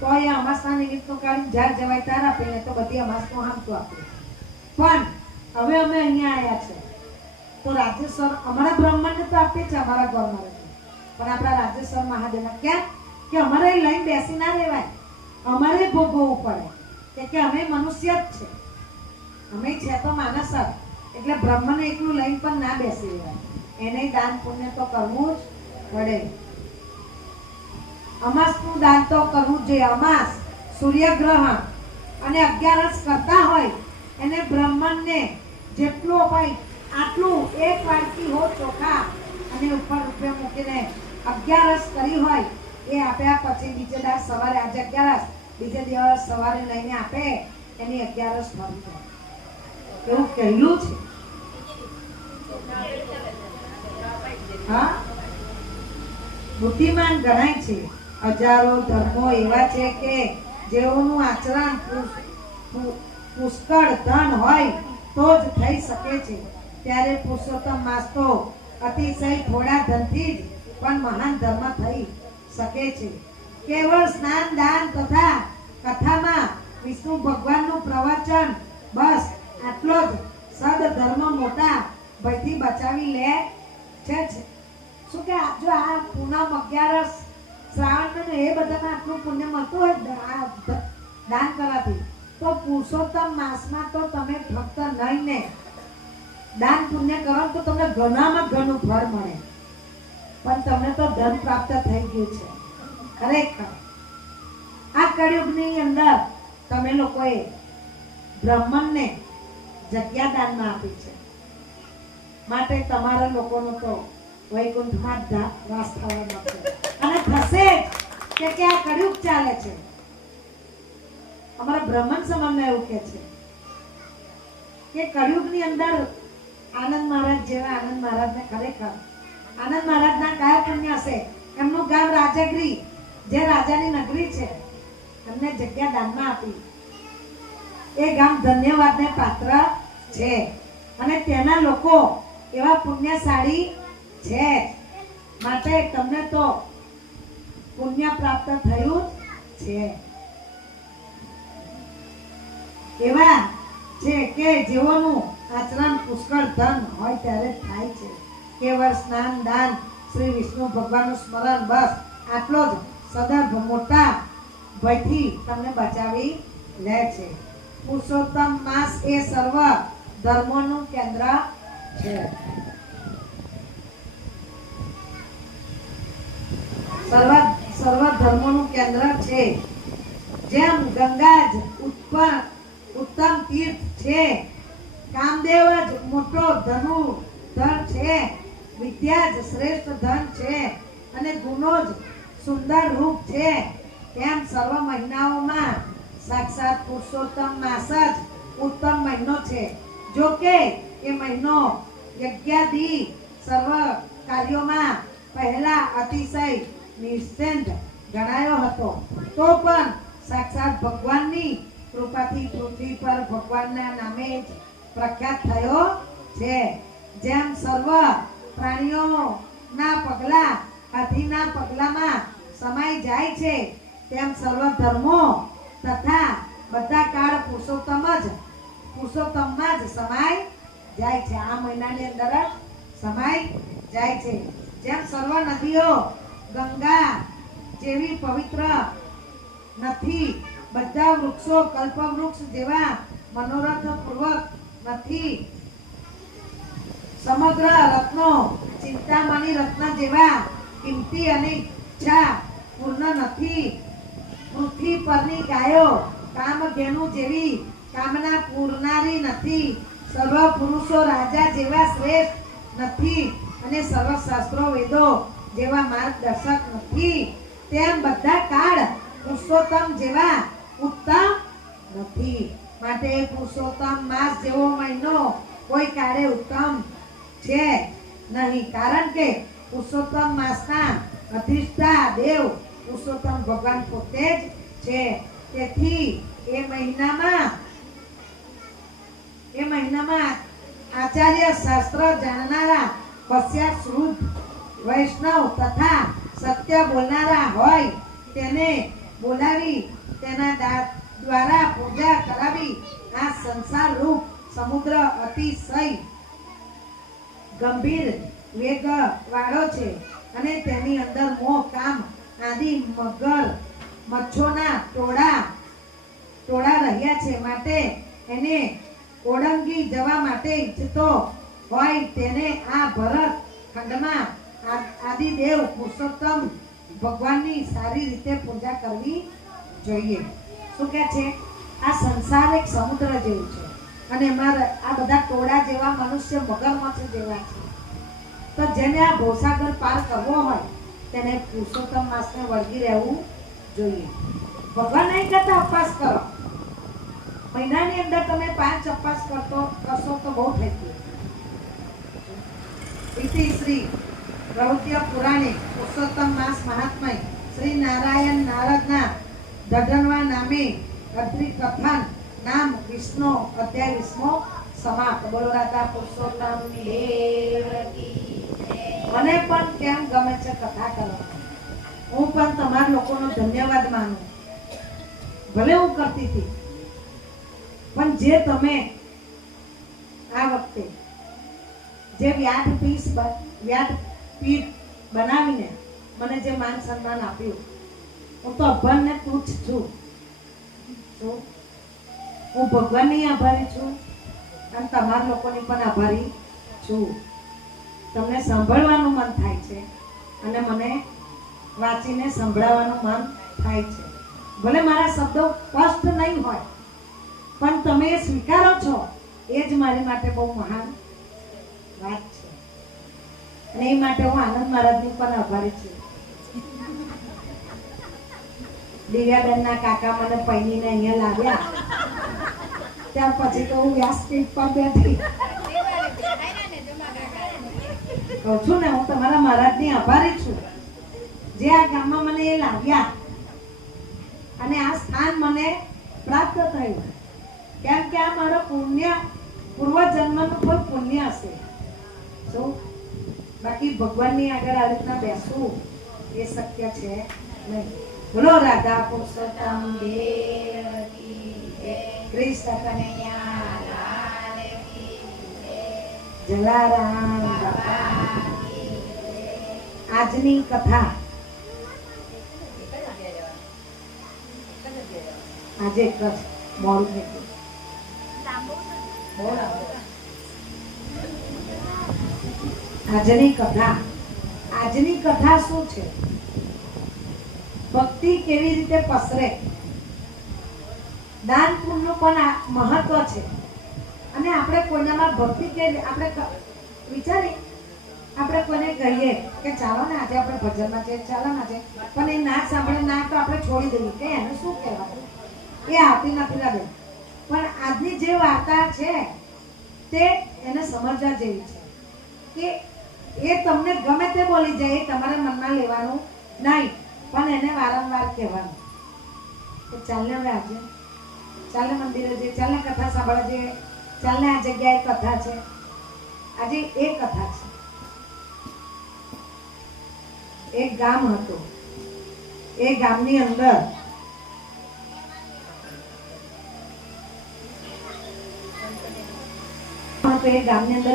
તો એ અમાસના નિમિત્તનું કાઢીને જ્યારે જવાય ત્યારે આપીને તો બધી અમાસનું હામતું આપીએ. પણ હવે અમે અહીંયા આવ્યા છે તો રાજેશ્વર અમારા બ્રાહ્મણને તો આપીએ છીએ, અમારા ગોર મહારાજ. પણ આપણા રાજેશ્વર મહાદેવ કેમ કે અમારે લઈને બેસી ના રહેવાય, અમારે ભોગવવું પડે કે અમે મનુષ્ય જ છે, અમે છે તો માણસ જ. એટલે બ્રહ્મને એકલું લઈને પણ ના બેસી રહેવાય. એને દાન પુણ્ય તો કરવું જ પડે. અમાસનું દાન તો કરવું જ જોઈએ. અમાસ, સૂર્યગ્રહણ અને 11 કરતા હોય એને બ્રાહ્મણને જેટલું અપાય આટલું એક વાડકી હો ચોખા અને ઉપર રૂપિયો મૂકીને 11 કરી હોય એ આપ્યા પછી બીજે દિવસ સવારે આજે 11 બીજે દિવસ સવારે લઈને આપે એની 11 ફરી જાય એવું કહેલું છે. હા, બુદ્ધિમાન ગણાય છે. હજારો ધર્મો એવા છે કે જેઓનું આચરણ પુષ્કળ ધન હોય તો જ થઈ શકે છે. ત્યારે પુરુષોત્તમ માસ તો અતિશય થોડા ધનથી જ પણ મહાન ધર્મ થઈ શકે છે. કેવળ સ્નાન દાન તથા કથામાં વિષ્ણુ ભગવાનનું પ્રવચન બસ આટલો જ સદધર્મ મોટા ભયથી બચાવી લે છે. શું કે જો આ પૂનમ 11 શ્રાવણ મહિનો એ બધામાં આટલું પુણ્ય મળતું હોય દાન કરવાથી તો પુરુષોત્તમ માસમાં તો તમે ફક્ત નહીં ને દાન પુણ્ય કરો તો તમને ઘણામાં ઘણું ફળ મળે, પણ તમને તો ધન પ્રાપ્ત થઈ ગયું છે. ખરેખર આ કળિયુગની અંદર તમે લોકોએ બ્રાહ્મણને જગ્યા દાનમાં આપી છે, માટે તમારા લોકોનો તો વૈકુંઠમાં જ વાસ થવાનો છે અને થશે જ કે આ કળિયુગ ચાલે છે. અમારા બ્રાહ્મણ સમાજમાં એવું કે છે કે કળિયુગની અંદર આનંદ મહારાજ જેવા આનંદ મહારાજને ખરેખર આનંદ મહારાજના કયા પુણ્ય હશે. એમનું ગામ રાજગીરી જે રાજાની નગરી છે એમને જગ્યા દાનમાં આપી. એ ગામ ધન્યવાદને પાત્ર છે અને તેના લોકો એવા પુણ્યશાળી છે, માટે તમને તો પુણ્ય પ્રાપ્ત થયું છે. એવા છે કે જેઓનું આચરણ પુષ્કળ ધન હોય ત્યારે થાય છે. કેવળ સ્નાન દાન શ્રી વિષ્ણુ ભગવાનનું સ્મરણ બસ આટલો જ સદર્ભ મોટા ભયથી તમને બચાવી લે છે. પુરુષોત્તમ માસ એ સર્વ ધર્મોનું કેન્દ્ર છે. સર્વ ધર્મોનું કેન્દ્ર છે. જેમ ગંગા જ ઉત્તમ તીર્થ છે, કામદેવ જ મોટો ધનુર્ધર છે, વિદ્યા જ શ્રેષ્ઠ ધન છે અને ગુણો જ સુંદર રૂપ છે, તેમ સર્વ મહિનાઓમાં સાક્ષાત પુરુષોત્તમ માસ જ ઉત્તમ મહિનો છે. જો કે એ મહિનો યજ્ઞાદિ સર્વ કાર્યોમાં પહેલા અતિશય નિશ્ચિંત ગણાયો હતો, તો પણ સાક્ષાત ભગવાનની કૃપાથી પૃથ્વી પર ભગવાનના નામે જ પ્રખ્યાત થયો છે. જેમ સર્વ પ્રાણીઓના પગલા હાથીના પગલામાં સમાઈ જાય છે, તેમ સર્વ ધર્મો તથા બધા કાળ પુરુષોત્તમમાં જ સમાઈ જાય છે. આ મહિનાની અંદર જ સમાઈ જાય છે. જેમ સર્વ નદીઓ ગંગા જેવી પવિત્ર નથી, બધા વૃક્ષો કલ્પવૃક્ષ જેવા મનોરથ પૂર્વક નથી, સમગ્ર રત્નો ચિંતામણી રત્ન જેવા કિંમતી અને ઈચ્છા પૂર્ણ નથી, પૃથ્વી પરની ગાયો કામધેનુ જેવી કામના પૂરનારી નથી, સર્વ પુરુષો રાજા જેવા શ્રેષ્ઠ નથી અને સર્વ શાસ્ત્રો વેદો જેવા માર્ગદર્શક નથી, તેમ બધા કાળ પુરુષોત્તમ જેવા ઉત્તમ નથી. માટે પુરુષોત્તમ માસ જેવો મહિનો કોઈ કાળે ઉત્તમ છે નહીં, કારણ કે પુરુષોત્તમ માસના અધિષ્ઠા દેવ પુરુષોત્તમ ભગવાન પોતે જ છે. તેથી એ મહિનામાં આચાર્ય શાસ્ત્ર જાણનારા હોશિયાર શુદ્ધ વૈષ્ણવ તથા સત્ય બોલનારા હોય તેને બોલાવી તેના દ્વારા પૂજા કરાવી આ સંસાર રૂપ સમુદ્ર અતિશય ગંભીર વેગ વાળો છે અને તેની અંદર મોહ કામ આદિ મચ્છોના ટોળા રહ્યા છે. માટે એને ઓળંગી જવા માટે ઈચ્છતો હોય તેને આ ભરત ખંડમાં આદિદેવ પુરુષોત્તમ ભગવાનની સારી રીતે પૂજા કરવી જોઈએ. શું કે છે? આ સંસાર એક સમુદ્ર જેવું છે અને એમાં આ બધા ટોળા જેવા મનુષ્ય મગરમચ્છ જેવા છે. તો જેને આ ભવસાગર પાર કરવો હોય તેને પુરુષોત્તમ માસને વળગી રહેવું જોઈએ. ભગવાન નહીં કહેતા ઉપવાસ કરો, મહિનાની અંદર તમે 5 ઉપવાસ કરશો તો બહુ થઈ ગયું. ઇતિ શ્રી પ્રવૃત્તિ પુરાણે પુરુષોત્તમ માસ મહાત્મય શ્રી નારાયણ નારદના દઢણવા નામે અદ્રિ કથન નામ વિષ્ણુ અધ્યાય 20 સમાપ્ત. બોલો રાધા પુરુષોત્તમ દેવ કી જય. મને પણ કેમ ગમે છે કથા કરવાની. હું પણ તમારા લોકોનો ધન્યવાદ માનું. ભલે હું કરતી હતી, પણ જે તમે આ વખતે જે વ્યાસપીઠ બનાવીને મને જે માન સન્માન આપ્યું, હું તો અભણને તુચ્છ છું. હું ભગવાનની આભારી છું અને તમારા લોકોની પણ આભારી છું. તમને સાંભળવાનું મન થાય છે અને મને વાંચીને સંભળાવવાનું મન થાય છે. ભલે મારા શબ્દો સ્પષ્ટ નહીં હોય, પણ તમે એ સ્વીકારો છો એ જ મારી માટે બહુ મહાન વાત છે. અને એ માટે હું આનંદ મહારાજની પણ આભારી છું. દિવ્યાબેનના કાકા મને પૈણીને અહીંયા લાવ્યા, ત્યાર પછી તો હું વ્યાસપીઠ પર બેઠી. કહું છું ને, હું તમારા મહારાજની આભારી છું જે આ ગામમાં મને એ લાવ્યા અને આ સ્થાન મને પ્રાપ્ત થયું. કેમ કે આ મારો પુણ્ય, પૂર્વજન્મનું કોઈ પુણ્ય હશે. શું બાકી ભગવાનની આગળ આ રીતના બેસવું એ શક્ય છે નહીં. બોલો રાધા પુરુષોત્તમ દેવ કી જય. કૃષ્ણ કનૈયા લાલ કી જય. જલારામ બાપા કી જય. આજની કથા આજે કચ્છ મોડું થઈ ગયું. આજની કથા શું છે? ભક્તિ કેવી રીતે પસરે, દાન પુણ્યનું પણ મહત્વ છે. અને આપણે કોઈનામાં ભક્તિ કે આપણે વિચારી આપણે કોઈને કહીએ કે ચાલો ને આજે આપણે ભજનમાં છે, ચાલો ને આજે, પણ એ ના સાંભળે ના તો આપણે છોડી દઈએ કે એને શું કહેવાનું, એ આવતી નથી લાગે. પણ આજની જે વાર્તા છે તે એને સમજવા જેવી છે કે એ તમને ગમે તે બોલી જાય, એ તમારે મનમાં લેવાનું નહીં, પણ એને વારંવાર કહેવાનું કે ચાલને હવે આજે, ચાલને મંદિરે જઈએ, ચાલને કથા સાંભળવા જઈએ, ચાલને આ જગ્યાએ કથા છે. આજે એ કથા છે. એક ગામ હતું. એ ગામની અંદર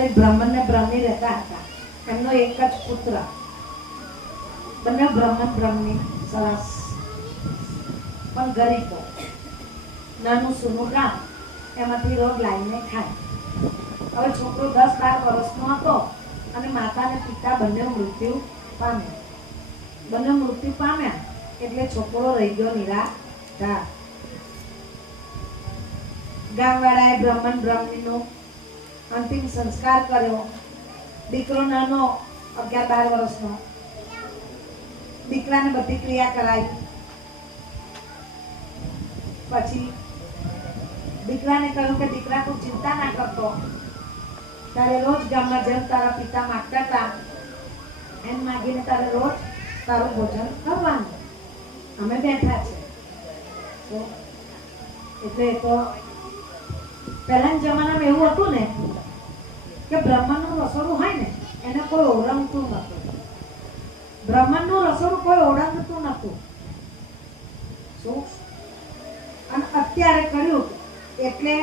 એક બ્રાહ્મણ ને બ્રાહ્મણી રહેતા હતા. એમનો એક જ પુત્ર. બંને બ્રાહ્મણ બ્રાહ્મણી સરસ, પણ ગરીબ. નાનું સૂનું કામ, એમાંથી રોજ લાવીને ખાય. હવે છોકરો 10-12 વર્ષનો હતો અને માતા અને પિતા બંને મૃત્યુ પામ્યા. એટલે છોકરો રહી ગયો નિરાધાર. ગામવાળાએ બ્રાહ્મણ બ્રાહ્મણીનો અંતિમ સંસ્કાર કર્યો. દીકરો નાનો 11-12 વર્ષનો. દીકરાને બધી ક્રિયા કરાવી. પછી દીકરાને કહ્યું કે દીકરા તું ચિંતા ના કરતો, તારે રોજ ગામમાં જેમ તારા પિતા માગતા હતા એમ માગીને તારે રોજ તારું ભોજન કરવાનું. અમે બેઠા છે. એટલે તો પહેલાના જમાનામાં એવું હતું ને કે બ્રાહ્મણનું રસોડું હોય ને એને કોઈ ઓળંગતું નતું. બ્રાહ્મણનું રસોડું કોઈ ઓળંગતું નતું. શું? અને અત્યારે કર્યું એટલે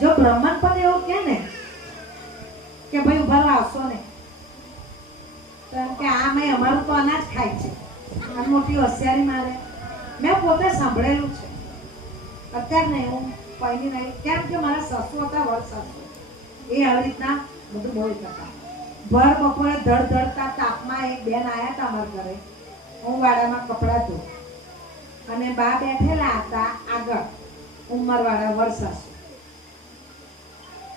જો બ્રાહ્મણ પણ એવું કહે ને કે ભાઈ ઉભા આવશો ને, તો એમ કે આ મેં અમારું તો અનાજ ખાય છે, આ મોટી હોશિયારી મારે. મેં પોતે સાંભળેલું છે. અત્યારે નહીં, હું પહેલી નહીં. કેમ કે મારા સાસુ હતા, વડ સાસુ, એ આવી રીતના બધું બહુ કરતા. ભર બપોરે ધડધડતા તાપમાં એક બેન આવ્યા હતા અમારા ઘરે. હું વાડામાં કપડાં ધોઉં અને બા બેઠેલા હતા આગળ, ઉંમરવાળા વડ સાસુ.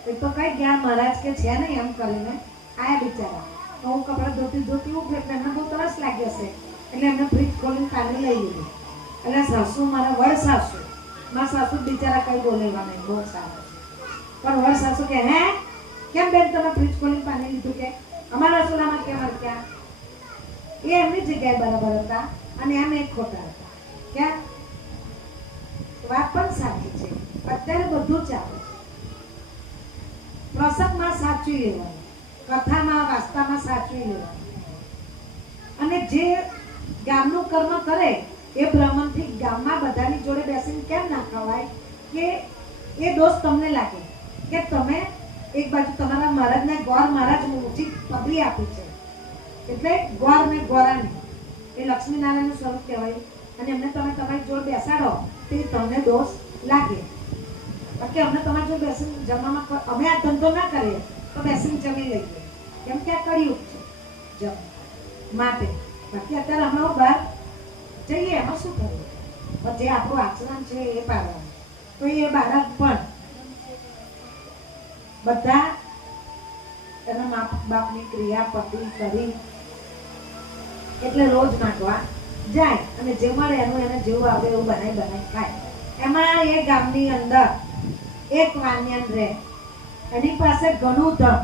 એ તો કઈ ગયા મહારાજ કે છે ને એમ કરીને આયા બિચારા. હું કપડાં ધોતી ઉઠી એટલે એમને બહુ તરસ લાગી હશે એટલે એમને ફ્રીજ ખોલીને પાણી લઈ લીધું. એટલે સાસુ મારા વડ સાસુ મારા સાસુ બિચારા કઈ બોલેવા નહીં, બહુ સારા પણ વડ સાસુ કે હે કેમ બેન તમે ફ્રીજ ખોલીને પાણી લીધું કે અમારા રસોડામાં કેમ અડક્યા? એ એમની જગ્યાએ બરાબર હતા અને એમ એક ખોટા હતા. ક્યાં વાત પણ સાચી છે. અત્યારે બધું ચાલે, પ્રસંગમાં સાચવી લેવાનું, કથામાં વાસ્તામાં સાચવી લેવાનું. અને જે ગામનું કર્મ કરે એ બ્રાહ્મણથી ગામમાં બધાની જોડે બેસીને કેમ ના ખવાય કે એ દોષ તમને લાગે કે તમે એક બાજુ તમારા મહારાજને ગોર મહારાજ ઊંચી પદવી આપી છે એટલે ગોર ને ગોરાની એ લક્ષ્મીનારાયણનું સ્વરૂપ કહેવાય અને એમને તમે તમારી જોડે બેસાડો તે તમને દોષ લાગે. બાકી અમને તમારી જોડે બેસીને જમવામાં અમે આ ધંધો ના કરીએ તો બેસીને જમી લઈએ કેમ કે આ કળિયુગ છે જમ માટે. બાકી અત્યારે હમણાં બહાર જઈએ એમાં શું કરવું, પણ જે આપણું આચરણ છે એ પાડવાનું. તો એ બાળક પણ બધા એના મા બાપની ક્રિયા પતિ કરી એટલે રોજ માંગવા જાય અને જે મળે એનું એને જેવું આવે એવું બનાવી ખાય. એમાં એ ગામની અંદર એક વાન્યન રહે, એની પાસે ઘણું ધન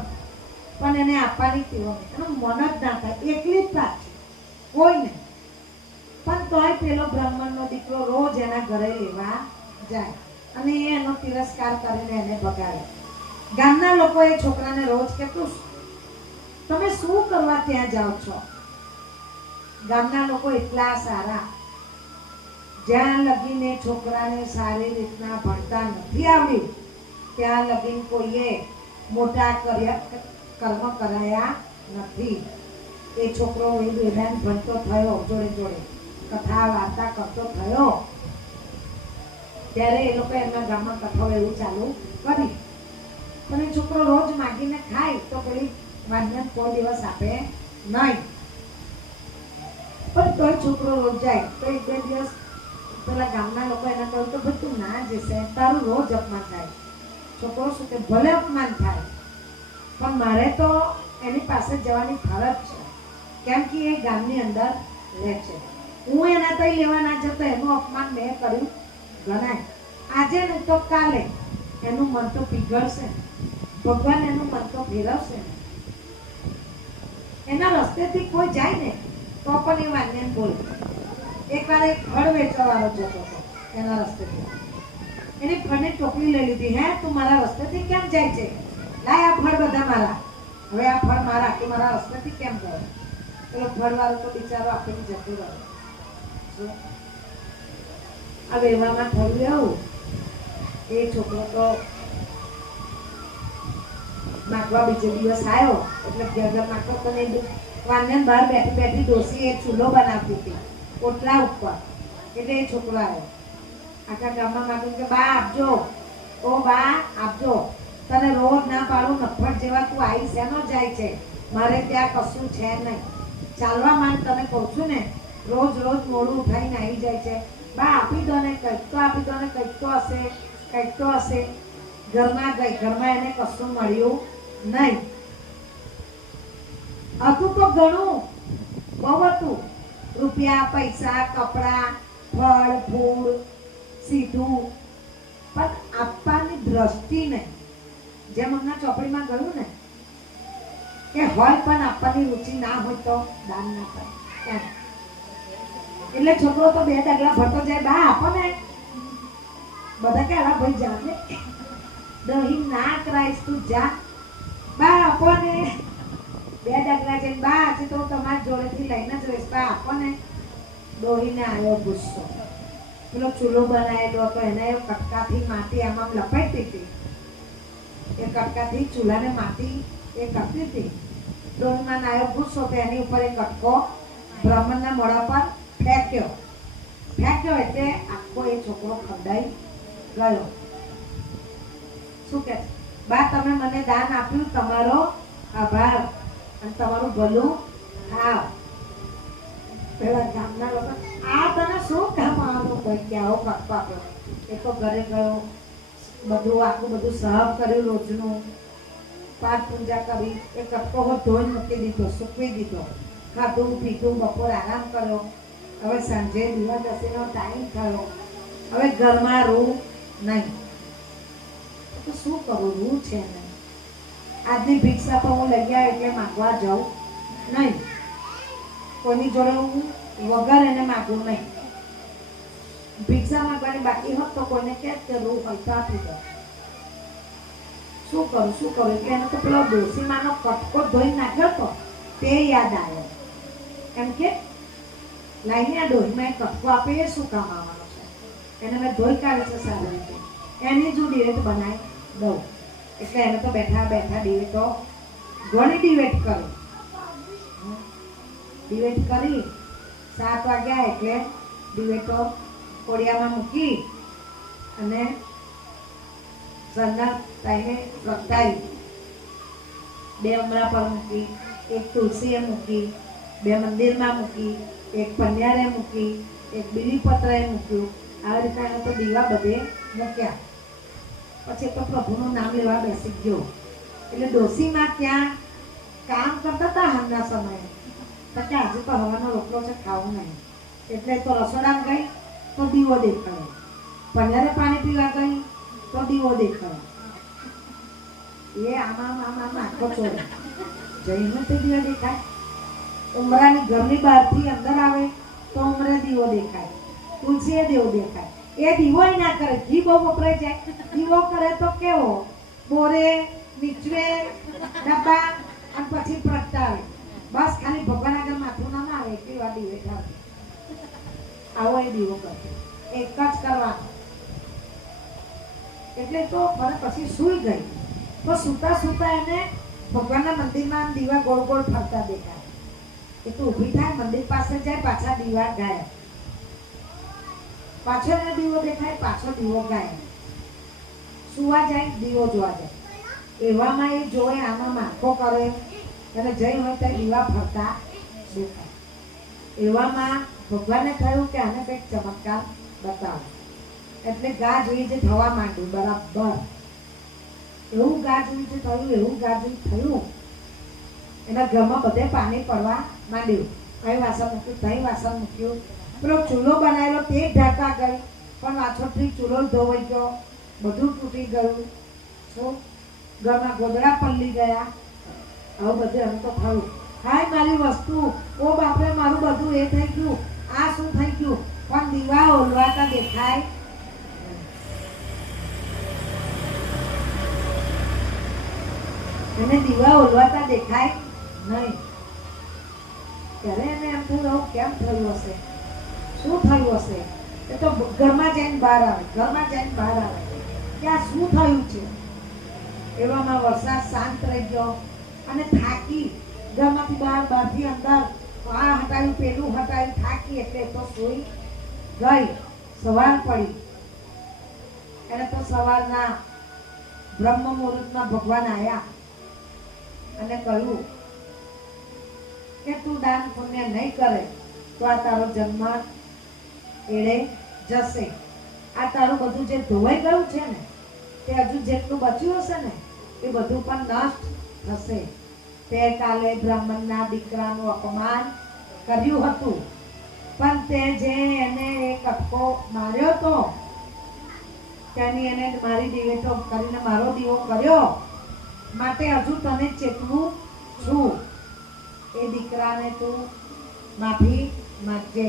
પણ એને આપવાની ટેવ એનું મન જ ના થાય, એકલી જ પાછી કોઈ નહીં. પણ તોય પેલો બ્રાહ્મણનો દીકરો રોજ એના ઘરે લેવા જાય અને એનો તિરસ્કાર કરીને એને ભગાડે. ગામના લોકો એ છોકરાને રોજ કે તમે શું કરવા ત્યાં જાઓ છો? ગામના લોકો એટલા સારા, જ્યાં લગીને છોકરાને સારી રીતના ભણતા નથી આવડ્યું ત્યાં લગીન કોઈએ મોટા કર્મ કરાયા નથી. એ છોકરો એ વેદાંત ભણતો થયો, જોડે જોડે કથા વાર્તા કરતો થયો ત્યારે એ લોકો એમના ગામમાં કથાઓ એવું ચાલુ કરી. પણ એ છોકરો રોજ માગીને ખાય તો પેલી વાંધન કોઈ દિવસ આપે નહીં. પણ તોય છોકરો રોજ જાય તો એક બે દિવસ પેલા ગામના લોકો એને કહ્યું તો ભાઈ તું ના જશે, તારું રોજ અપમાન થાય. છોકરો શું કે ભલે અપમાન થાય પણ મારે તો એની પાસે જવાની ફરજ છે કેમ કે એ ગામની અંદર રહે છે. હું એના તઈ લેવા ના જતો એનું અપમાન મેં કર્યું ગણાય. આજે ને તો કાલે એનું મન તો પીગળશે, ભગવાન એનું મન તો ફેરવશે. એના રસ્તેથી કોઈ જાય ને તો પણ એ વાન્યન બોલે. એકવાર એક ફળ વેચવા વાળો જતો હતો એના રસ્તેથી, એની ફળની ટોપલી લઈ લીધી. હે તું મારા રસ્તેથી કેમ જાય છે? લાય આ ફળ બધા મારા, હવે આ ફળ મારા, તું મારા રસ્તેથી કેમ ગયો? પેલો ફળ વાળો તો બિચારો આપણી જતો રહ્યો. આ વેવામાં થયું એવું એ છોકરો તો માગવા બીજે દિવસ આવ્યો એટલે ઘર માગતો તો નહીં. વાન્યન બહાર બેઠી બેઠી ડોસી એ ચૂલો બનાવતી હતી ઓટલા ઉપર. એટલે એ છોકરો આવ્યો આખા ગામમાં માગ્યું કે બા આપજો, ઓ બા આપજો, તને રોજ ના પાડું નફટ જેવા તું આવી શેનો જાય છે? મારે ત્યાં કશું છે નહીં, ચાલવા માંડ તને કહું છું ને, રોજ રોજ મોડું ઉઠાઈને આવી જાય છે. બા આપી દો ને, કંઈક તો આપી દો ને, કંઈક તો હશે, કંઈક તો હશે. ઘરમાં ગઈ, ઘરમાં એને કશું મળ્યું નહીં. હતું તો ઘણું, બહુ હતું, રૂપિયા પૈસા કપડા ફળ ફૂલ સીધું, પણ આપવાની દ્રષ્ટિ નહીં. જેમ હમણાં ચોપડીમાં ગયું ને કે હોય પણ આપવાની રુચિ ના હોય તો દાન ના કરે. એટલે છોકરો તો બે ડગલા ભરતો જાય, બા આપો ને. બધા કે આવા ભાઈ જા ને દહીં ના કરાઈશ તું જા, બા આપો ને. બે ડગલા જઈને બા આજે તો તમારી જોડેથી લઈને જ રહીશ, બા આપો ને. દોહીને આવ્યો ગુસ્સો. પેલો ચૂલો બનાવેલો હતો એને કટકાથી માટી આમાં લપેટતી હતી. એ કટકાથી ચૂલાને માટી એ કરતી હતી. ડોહીમાં આવ્યો ગુસ્સો તો એની ઉપર એ કટકો બ્રાહ્મણના મોઢા પર ફેંક્યો. ફેંક્યો એટલે આખો એ છોકરો ખંડાઈ ગયો. શું કે બા તમે મને દાન આપ્યું, તમારો આભાર અને તમારું ભલું થાવ. પેલા ગામના લોકો આ તને શું કામ આવવાનું કોઈ કે આવો કટકો આપ્યો? એ તો ઘરે ગયો, બધું આખું બધું સહબ કર્યું રોજનું. પાઠ પૂજા કરી એ કટકો ધોઈ મૂકી દીધો, સૂકવી દીધો, ખાધું પીધું, બપોર આરામ કર્યો. હવે સાંજે દીવાદશીનો ટાઈમ થયો. હવે ઘરમાં રૂ નહીં તો શું કરું? રૂ છે નહીં. આજની ભિક્ષા તો હું લઈ આવ્યા એટલે માંગવા જાઉં નહીં. કોઈની જોડે હું વગર એને માગું નહીં. ભિક્ષા માંગવાની બાકી હોત તો કોઈને કહે કે રૂ હલતા આપી દો. શું કરું એટલે એને તો પેલો ડોસીમાનો કટકો ધોઈ નાખ્યો તો તે યાદ આવ્યો. એમ કે લાઈને આ ડોહીમાં કટકો આપે એ શું કામ આવવાનો છે? એને મેં ધોઈ કાઢે છે સારી રીતે, એની જો ડિવેટ બનાવી દઉં. એટલે એને તો બેઠા બેઠા ડિવેટો ઘણી ડિવેટ કરી. ડિવેટ કરી 7 વાગ્યા એટલે ડિવેટો કોડિયામાં મૂકી અને સંધા ટાઈમે પ્રગટાવી. 2 ઉમરા પર મૂકી, 1 તુલસીએ મૂકી, 2 મંદિરમાં મૂકી, 1 પન્યારે મૂકી, 1 બીલીપત્રએ મૂક્યું. આવી રીતે એને તો દીવા બધે મૂક્યા. પછી તો પ્રભુનું નામ લેવા બેસી ગયો. એટલે ડોસીમાં ત્યાં કામ કરતા હતા હાલના સમયે. તો કે આજે તો હવાનો રોટલો છે, ખાવું નહીં. એટલે તો રસોડામાં ગઈ તો દીવો દેખાયો. પન્યારે પાણી પીવા ગઈ તો દીવો દેખાયો. એ આમાં આખો ચોરે જઈને તે દીવો દેખાય. ઉમરાની ઘરની બહારથી અંદર આવે તો ઉમરે દીવો દેખાય, તુલસીએ દીવો દેખાય. એ દીવો ના કરે, ઘી બહુ વપરાય જાય. દીવો કરે તો કેવો બોરે નીચવે ડબ્બા અને પછી પ્રગટાવે. બસ ખાલી ભગવાન આગળ માથું ના મારે એટલી વાર દીવે ઠાવે. આવો એ દીવો કરતો, એક જ કરવાનો. એટલે તો પછી સૂઈ ગઈ તો સુતા સુતા એને ભગવાનના મંદિરમાં દીવા ગોળ ગોળ ફરતા દેખાય. એ તો ઊભી થાય, મંદિર પાસે જાય, પાછા દીવા ગાય. પાછો એને દીવો દેખાય, પાછો દીવો ગાય. સુવા જાય, દીવો જોવા જાય. એવામાં એ જોવે, આમાં માખો કરે અને જઈ હોય ત્યાં દીવા ફરતા દેખાય. એવામાં ભગવાનને થયું કે આને કંઈક ચમત્કાર બતાવો. એટલે ગાજ વીજ થવા માંડ્યું બરાબર. એવું ગાજ વીજ થયું. એના ઘરમાં બધે પાણી પડવા માંડ્યું. અહીં વાસણ મૂક્યું, ત્યાં વાસણ મૂક્યું. પેલો ચૂલો બનાવેલો તે ઢાંકા ગઈ, પણ વાછોટથી ચૂલો ધોવાઈ ગયો, બધું તૂટી ગયું. શું ઘરમાં ગોદડા પલળી ગયા. આવું બધું એમ તો થયું. હાય મારી વસ્તુ, ઓ બાપરે મારું બધું એ થઈ ગયું, આ શું થઈ ગયું? પણ દીવા ઓલવાતા દેખાય. એને દીવા ઓલવાતા દેખાય નહીં. ત્યારે એને એમ થયું કેમ થયું હશે, શું થયું હશે? એ તો ઘરમાં જઈને બહાર આવે કે આ શું થયું છે. એવામાં વરસાદ શાંત રહી ગયો અને થાકી ઘરમાંથી બહારથી અંદર આ હટાયું પેલું હટાયું, થાકી એટલે તો સૂઈ ગઈ. સવાર પડી. એને તો સવારના બ્રહ્મ મુહૂર્તમાં ભગવાન આવ્યા અને કહ્યું કે તું દાન પુણ્ય નહીં કરે તો આ તારો જન્મ એળે જશે. આ તારું બધું જે ધોવાઈ ગયું છે ને, તે હજુ જેટલું બચ્યું હશે ને એ બધું પણ નષ્ટ થશે. તે કાલે બ્રાહ્મણના દીકરાનું અપમાન કર્યું હતું, પણ તે જે એને એ કટકો માર્યો તો તેની એને મારી દિવેટો કરીને મારો દીવો કર્યો, માટે હજુ તને ચેતવું છું. એ દીકરાને તું માફી માંગજે.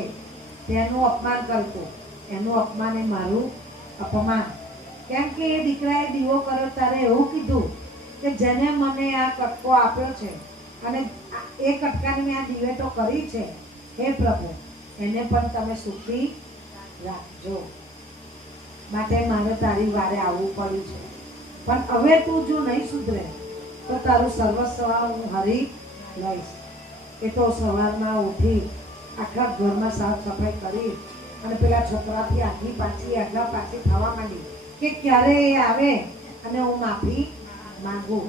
તેનું અપમાન કરતું, એનું અપમાન એ મારું અપમાન. કેમ કે એ દીકરાએ દીવો કર્યો ત્યારે એવું કીધું કે જેને મને આ કટકો આપ્યો છે અને એ કટકાની મેં આ દિવેટો કરી છે, હે પ્રભુ એને પણ તમે સુખી રાખજો. માટે મારે તારી વારે આવવું પડ્યું છે. પણ હવે તું જો નહીં સુધરે તો તારું સર્વસ્વ હું હરી લઈશ. એ તો સવારમાં ઉઠી આખા ઘરમાં સાફ સફાઈ કરી અને પેલા છોકરાથી આગી પાછી થવા માંડી કે ક્યારે એ આવે અને હું માફી માંગુ.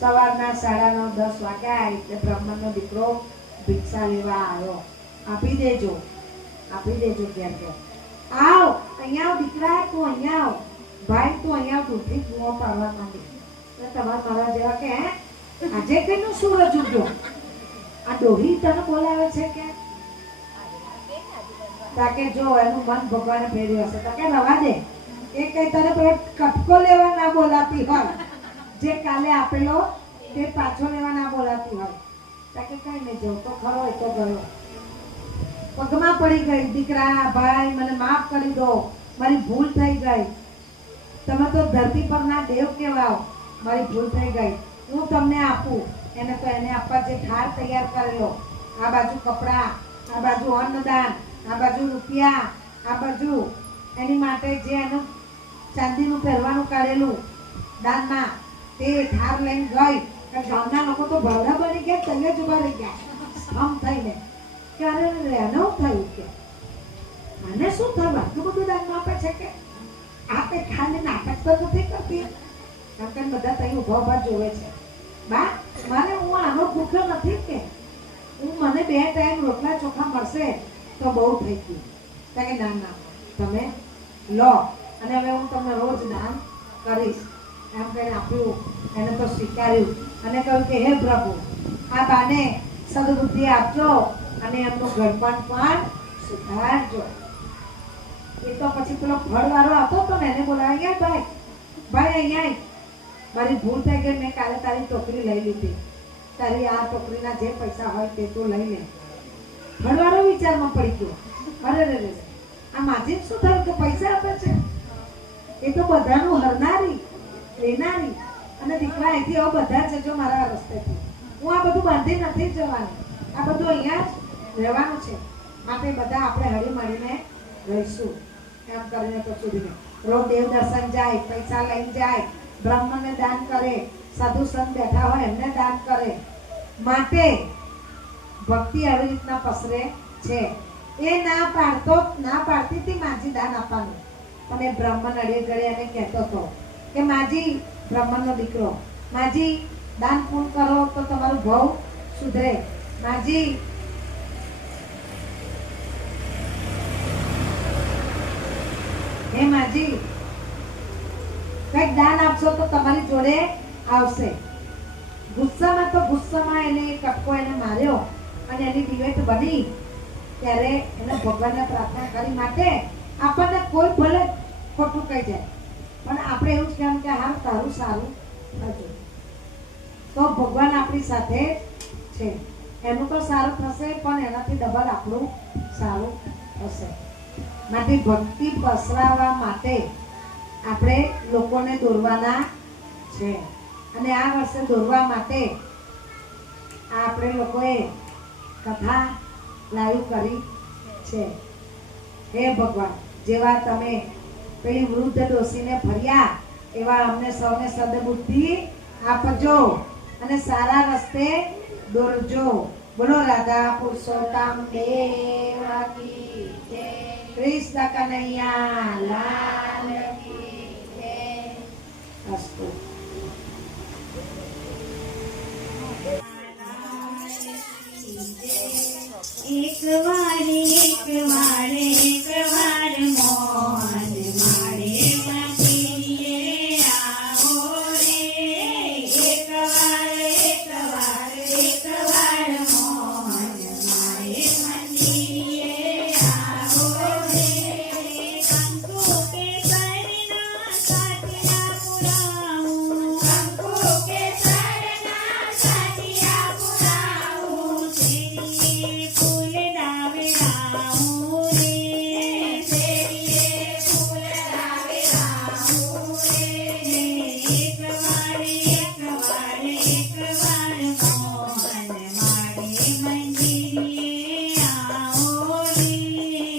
સવારના 9:30 વાગ્યા એટલે બ્રાહ્મણનો દીકરો ભિક્ષા લેવા આવ્યો. આપી દેજો ઘેર ઘેર. આવ અહીંયા આવ દીકરા, તું અહીંયા આવ ભાઈ, તું અહીંયા આવ. દૂધથી કૂવો પાડવા માંડી. તો તમારા મારા જેવા કે હે આજે કઈનું સૂરજ ઉગ્યો, આ ડોહી તને બોલાવે છે કે તાકે જો એનું મન ભગવાને ફેર્યું હશે તાકે રવા દે. એ કઈ તને પેલો કટકો લેવા ના બોલાતી હોય, જે કાલે આપેલો તે પાછો લેવા ના બોલાતી હોય, તાકે કઈ નહીં જવું તો ખરો એ તો ગયો. પગમાં પડી ગઈ, દીકરા ભાઈ મને માફ કરી દો, મારી ભૂલ થઈ ગઈ, તમે તો ધરતી પરના દેવ કહેવાઓ, મારી ભૂલ થઈ ગઈ, હું તમને આપું. એને તો એને આપવા જે ઠાર તૈયાર કરેલો, આ બાજુ કપડાં, આ બાજુ અન્નદાન, આ બાજુ રૂપિયા, આ બાજુ એની માટે જે એનું ચાંદીનું પહેરવાનું કાઢેલું દાનમાં, તે ઠાર લઈને ગઈ. ગામના લોકો તો ભરડા બની ગયા, તલે જ ઉભા રહી ગયા આમ થઈને કે અરે એનું થયું કે આને શું થયું, આટલું બધું દાનમાં આપે છે કે આપે ખાલી નાટક તો નથી કરતી. કારણ કે બધા તઈ ઉભા ઉભા જોવે છે. બા મારે હું આનો ભૂખ્યો નથી કે હું મને 2 ટાઈમ રોટલા ચોખા મળશે તો બહુ થઈ ગયું. કે ના ના તમે લો અને હવે હું તમને રોજ દાન કરીશ એમ કહીને આપ્યું. એને તો સ્વીકાર્યું અને કહ્યું કે હે પ્રભુ આ બાને સદબુદ્ધિ આપજો અને એમનું ઘરપણ પણ સુધારજો. એ તો પછી પેલો ફળવાળો હતો તો ને એને બોલાવી ગયા, ભાઈ ભાઈ અહીંયા મારી ભૂલ થઈ ગઈ, મેં કાલે તારી ટોકરી લઈ લીધી, તારી આ ટોકરીના જે પૈસા હોય તે તો લઈ લે. ફળવાળો વિચારમાં પડી ગયો, અરે રે રે આ માજી શું થયું કે પૈસા આપે છે, એ તો બધાનું હરનારી લેનારી. અને દીકરા અહીંથી આવો બધા છે જો મારા રસ્તેથી, હું આ બધું બાંધી નથી જવાની, આ બધું અહીંયા જ રહેવાનું છે, માટે બધા આપણે હળી મળીને રહીશું એમ કરીને તો સુધી રોજ દેવ દર્શન જાય, પૈસા લઈને જાય, બ્રાહ્મણને દાન કરે, સાધુ સંત બેઠા હોય એમને દાન કરે. માટે ભક્તિ આવી રીતના પસરે છે. એ ના પાડતી હતી માજી દાન આપવાનું, પણ એ બ્રાહ્મણ અડે ગળે એને કહેતો હતો કે માજી, બ્રાહ્મણનો દીકરો, માજી દાન પૂર્ણ કરો તો તમારું ભાવ સુધરે, માજી હે માજી કઈક દાન આપશો તો તમારી જોડે આવશે. ગુસ્સામાં એને કટકો એને માર્યો અને એની દિવેટ બની. ત્યારે એને ભગવાનને પ્રાર્થના કરી, માટે આપણને કોઈ ભલે ખોટું કહી જાય પણ આપણે એવું જ કહેવું કે હા તારું સારું થશે તો ભગવાન આપણી સાથે છે. એનું તો સારું થશે પણ એનાથી ડબલ આપણું સારું થશે. માટે ભક્તિ પસરાવવા માટે આપણે લોકોને દોરવાના છે. અને આ વર્ષે દોરવા માટે આપણે લોકોએ કથા લાઈવ કરી છે. હે ભગવાન, જેવા તમે પેલી વૃદ્ધ ડોસીને ફર્યા એવા અમને સૌને સદબુદ્ધિ આપજો અને સારા રસ્તે દોરજો. બોલો રાધા પુરુષોત્તમ દેવ કી જય, કૃષ્ણ કનૈયા લાલ કી જય. અસ્તુ. એક વાર મોહન મારે મંદિરે આવો રે. એક વાર મોહન મારે મંદિરે આવો રે. કંકુ કેસરના સાટિયા પુરાવું, કંકુ કેસરના સાટિયા પુરાવું, શેરીએ ફૂલ ડાવેલાવું રે. શેરીએ ફૂલ ડાવેલાવું રે. એક વાર મોહન મારે મંદિરે આવો રે.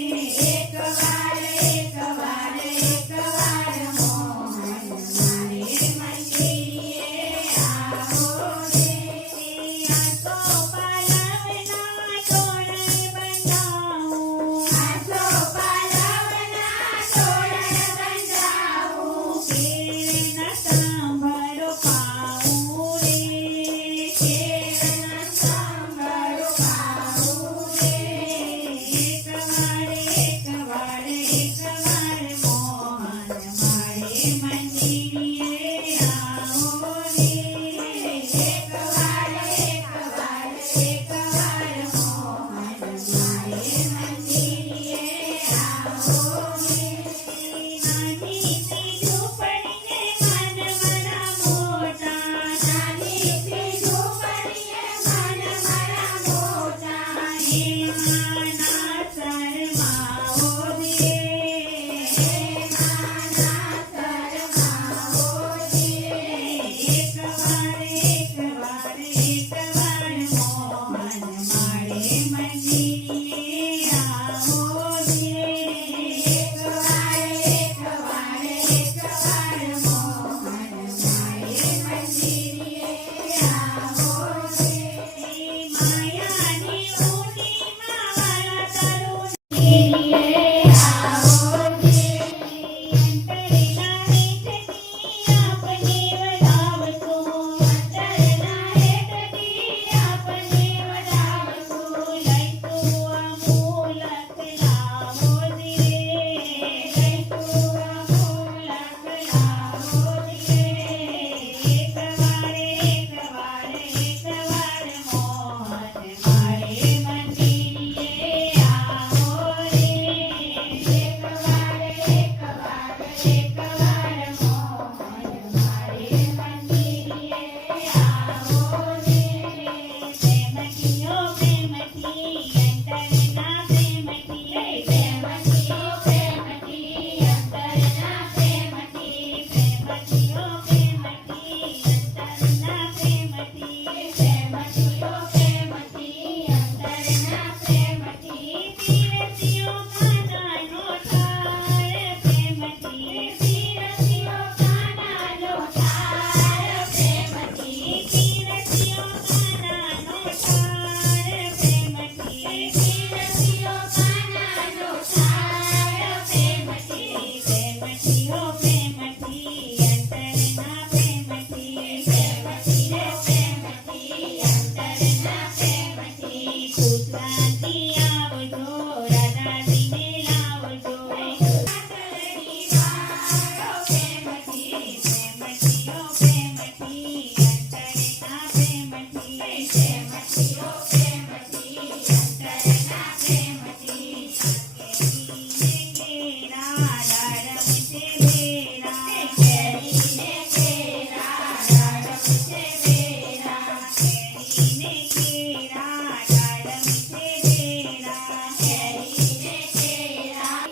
ડાળ મીઠે વેરા કેરીને કેરા ડાળ મીઠે વેરા કેરીને કેરા ડાળ મીઠે વેરા કેરીને કેરા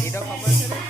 એ તો ખબર છે ને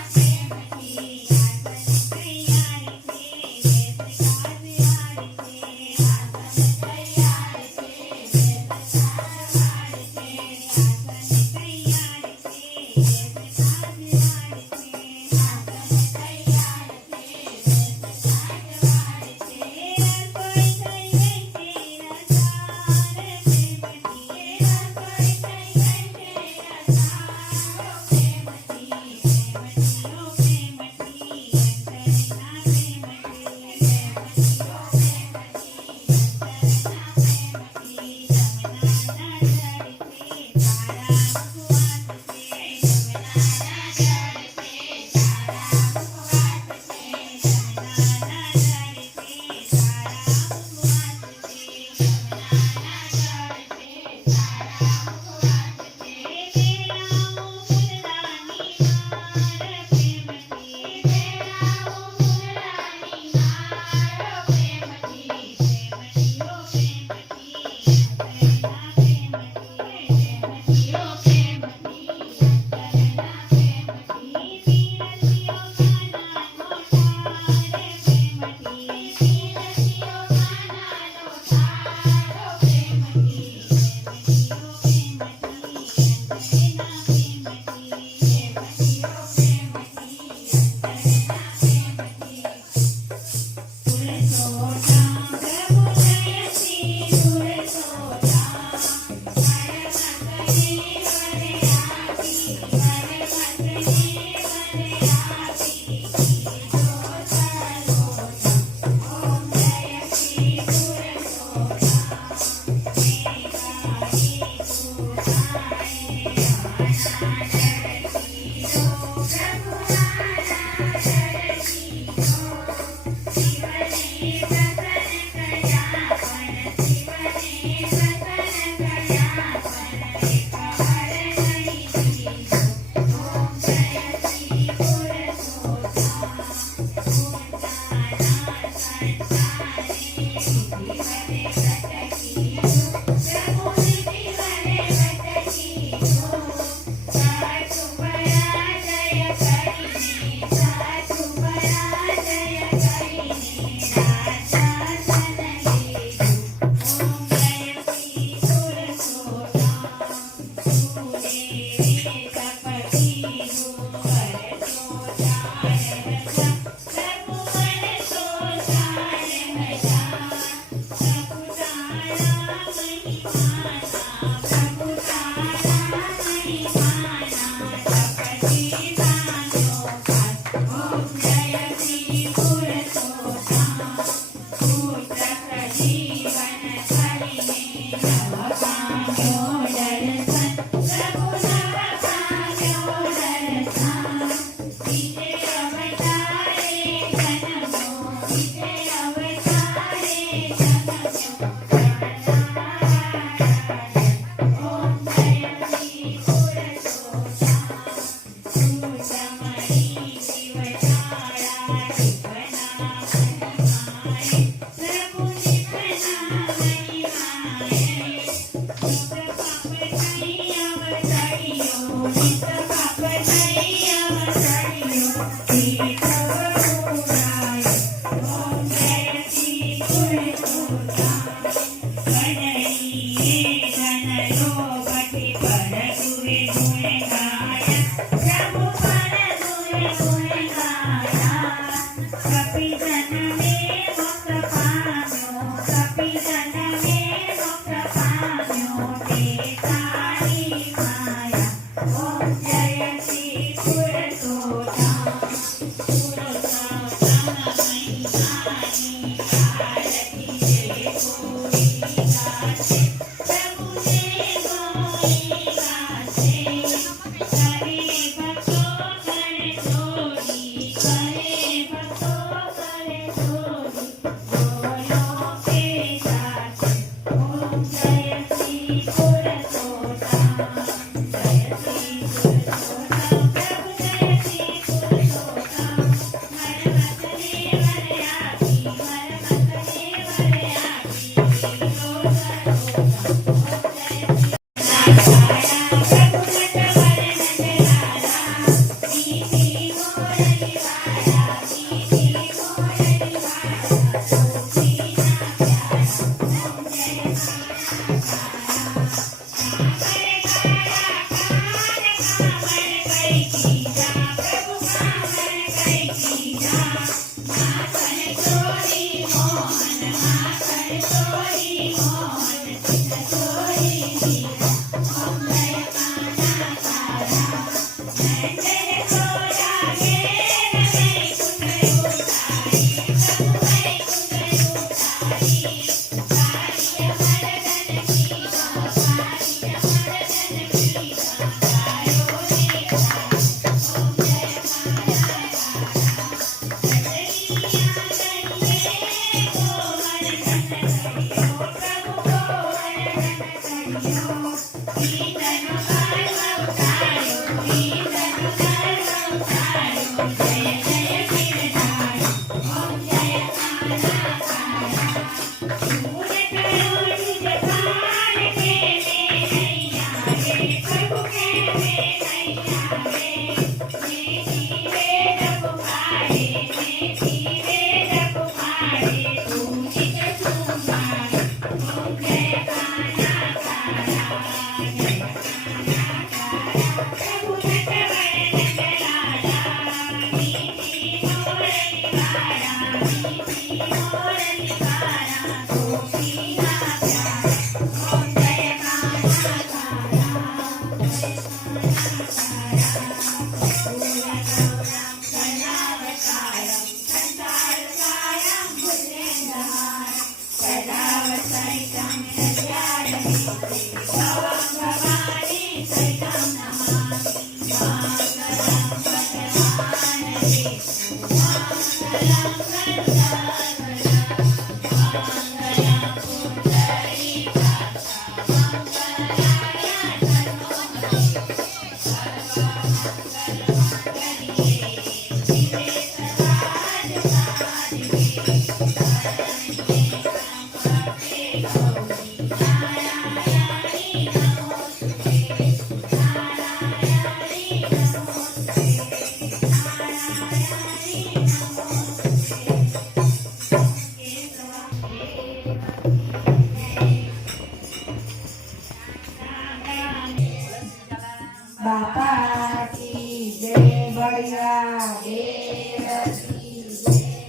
बापा की जय बढ़िया देव की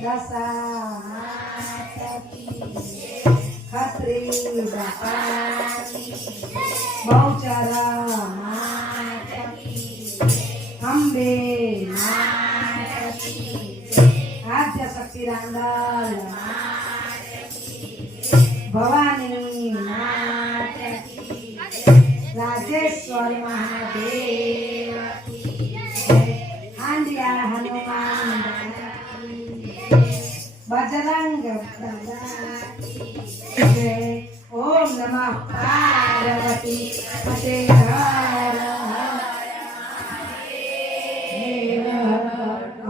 दशा माता की खत्री बापा की बहुचर माता की अंबे माता की आद्य शक्ति रांगल माता की भवानी माता की राजेश्वर महादेव की जय आंडिया हनुमान की जय बजरंग बली की जय ओम नमः पार्वती पते हर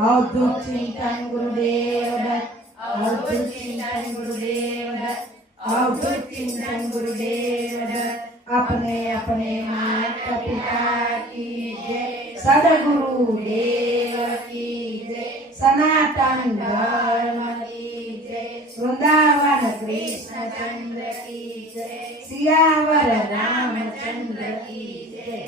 अवधूत चिंतन गुरुदेव दत्त अवधूत चिंतन गुरुदेव दत्त अवधूत चिंतन गुरुदेव दत्त अपने अपने माता पिता की जय सदगुरु देव की जय सनातन धर्म की जय वृंदावन कृष्ण चंद्र की जय सियावर रामचंद्र की जय।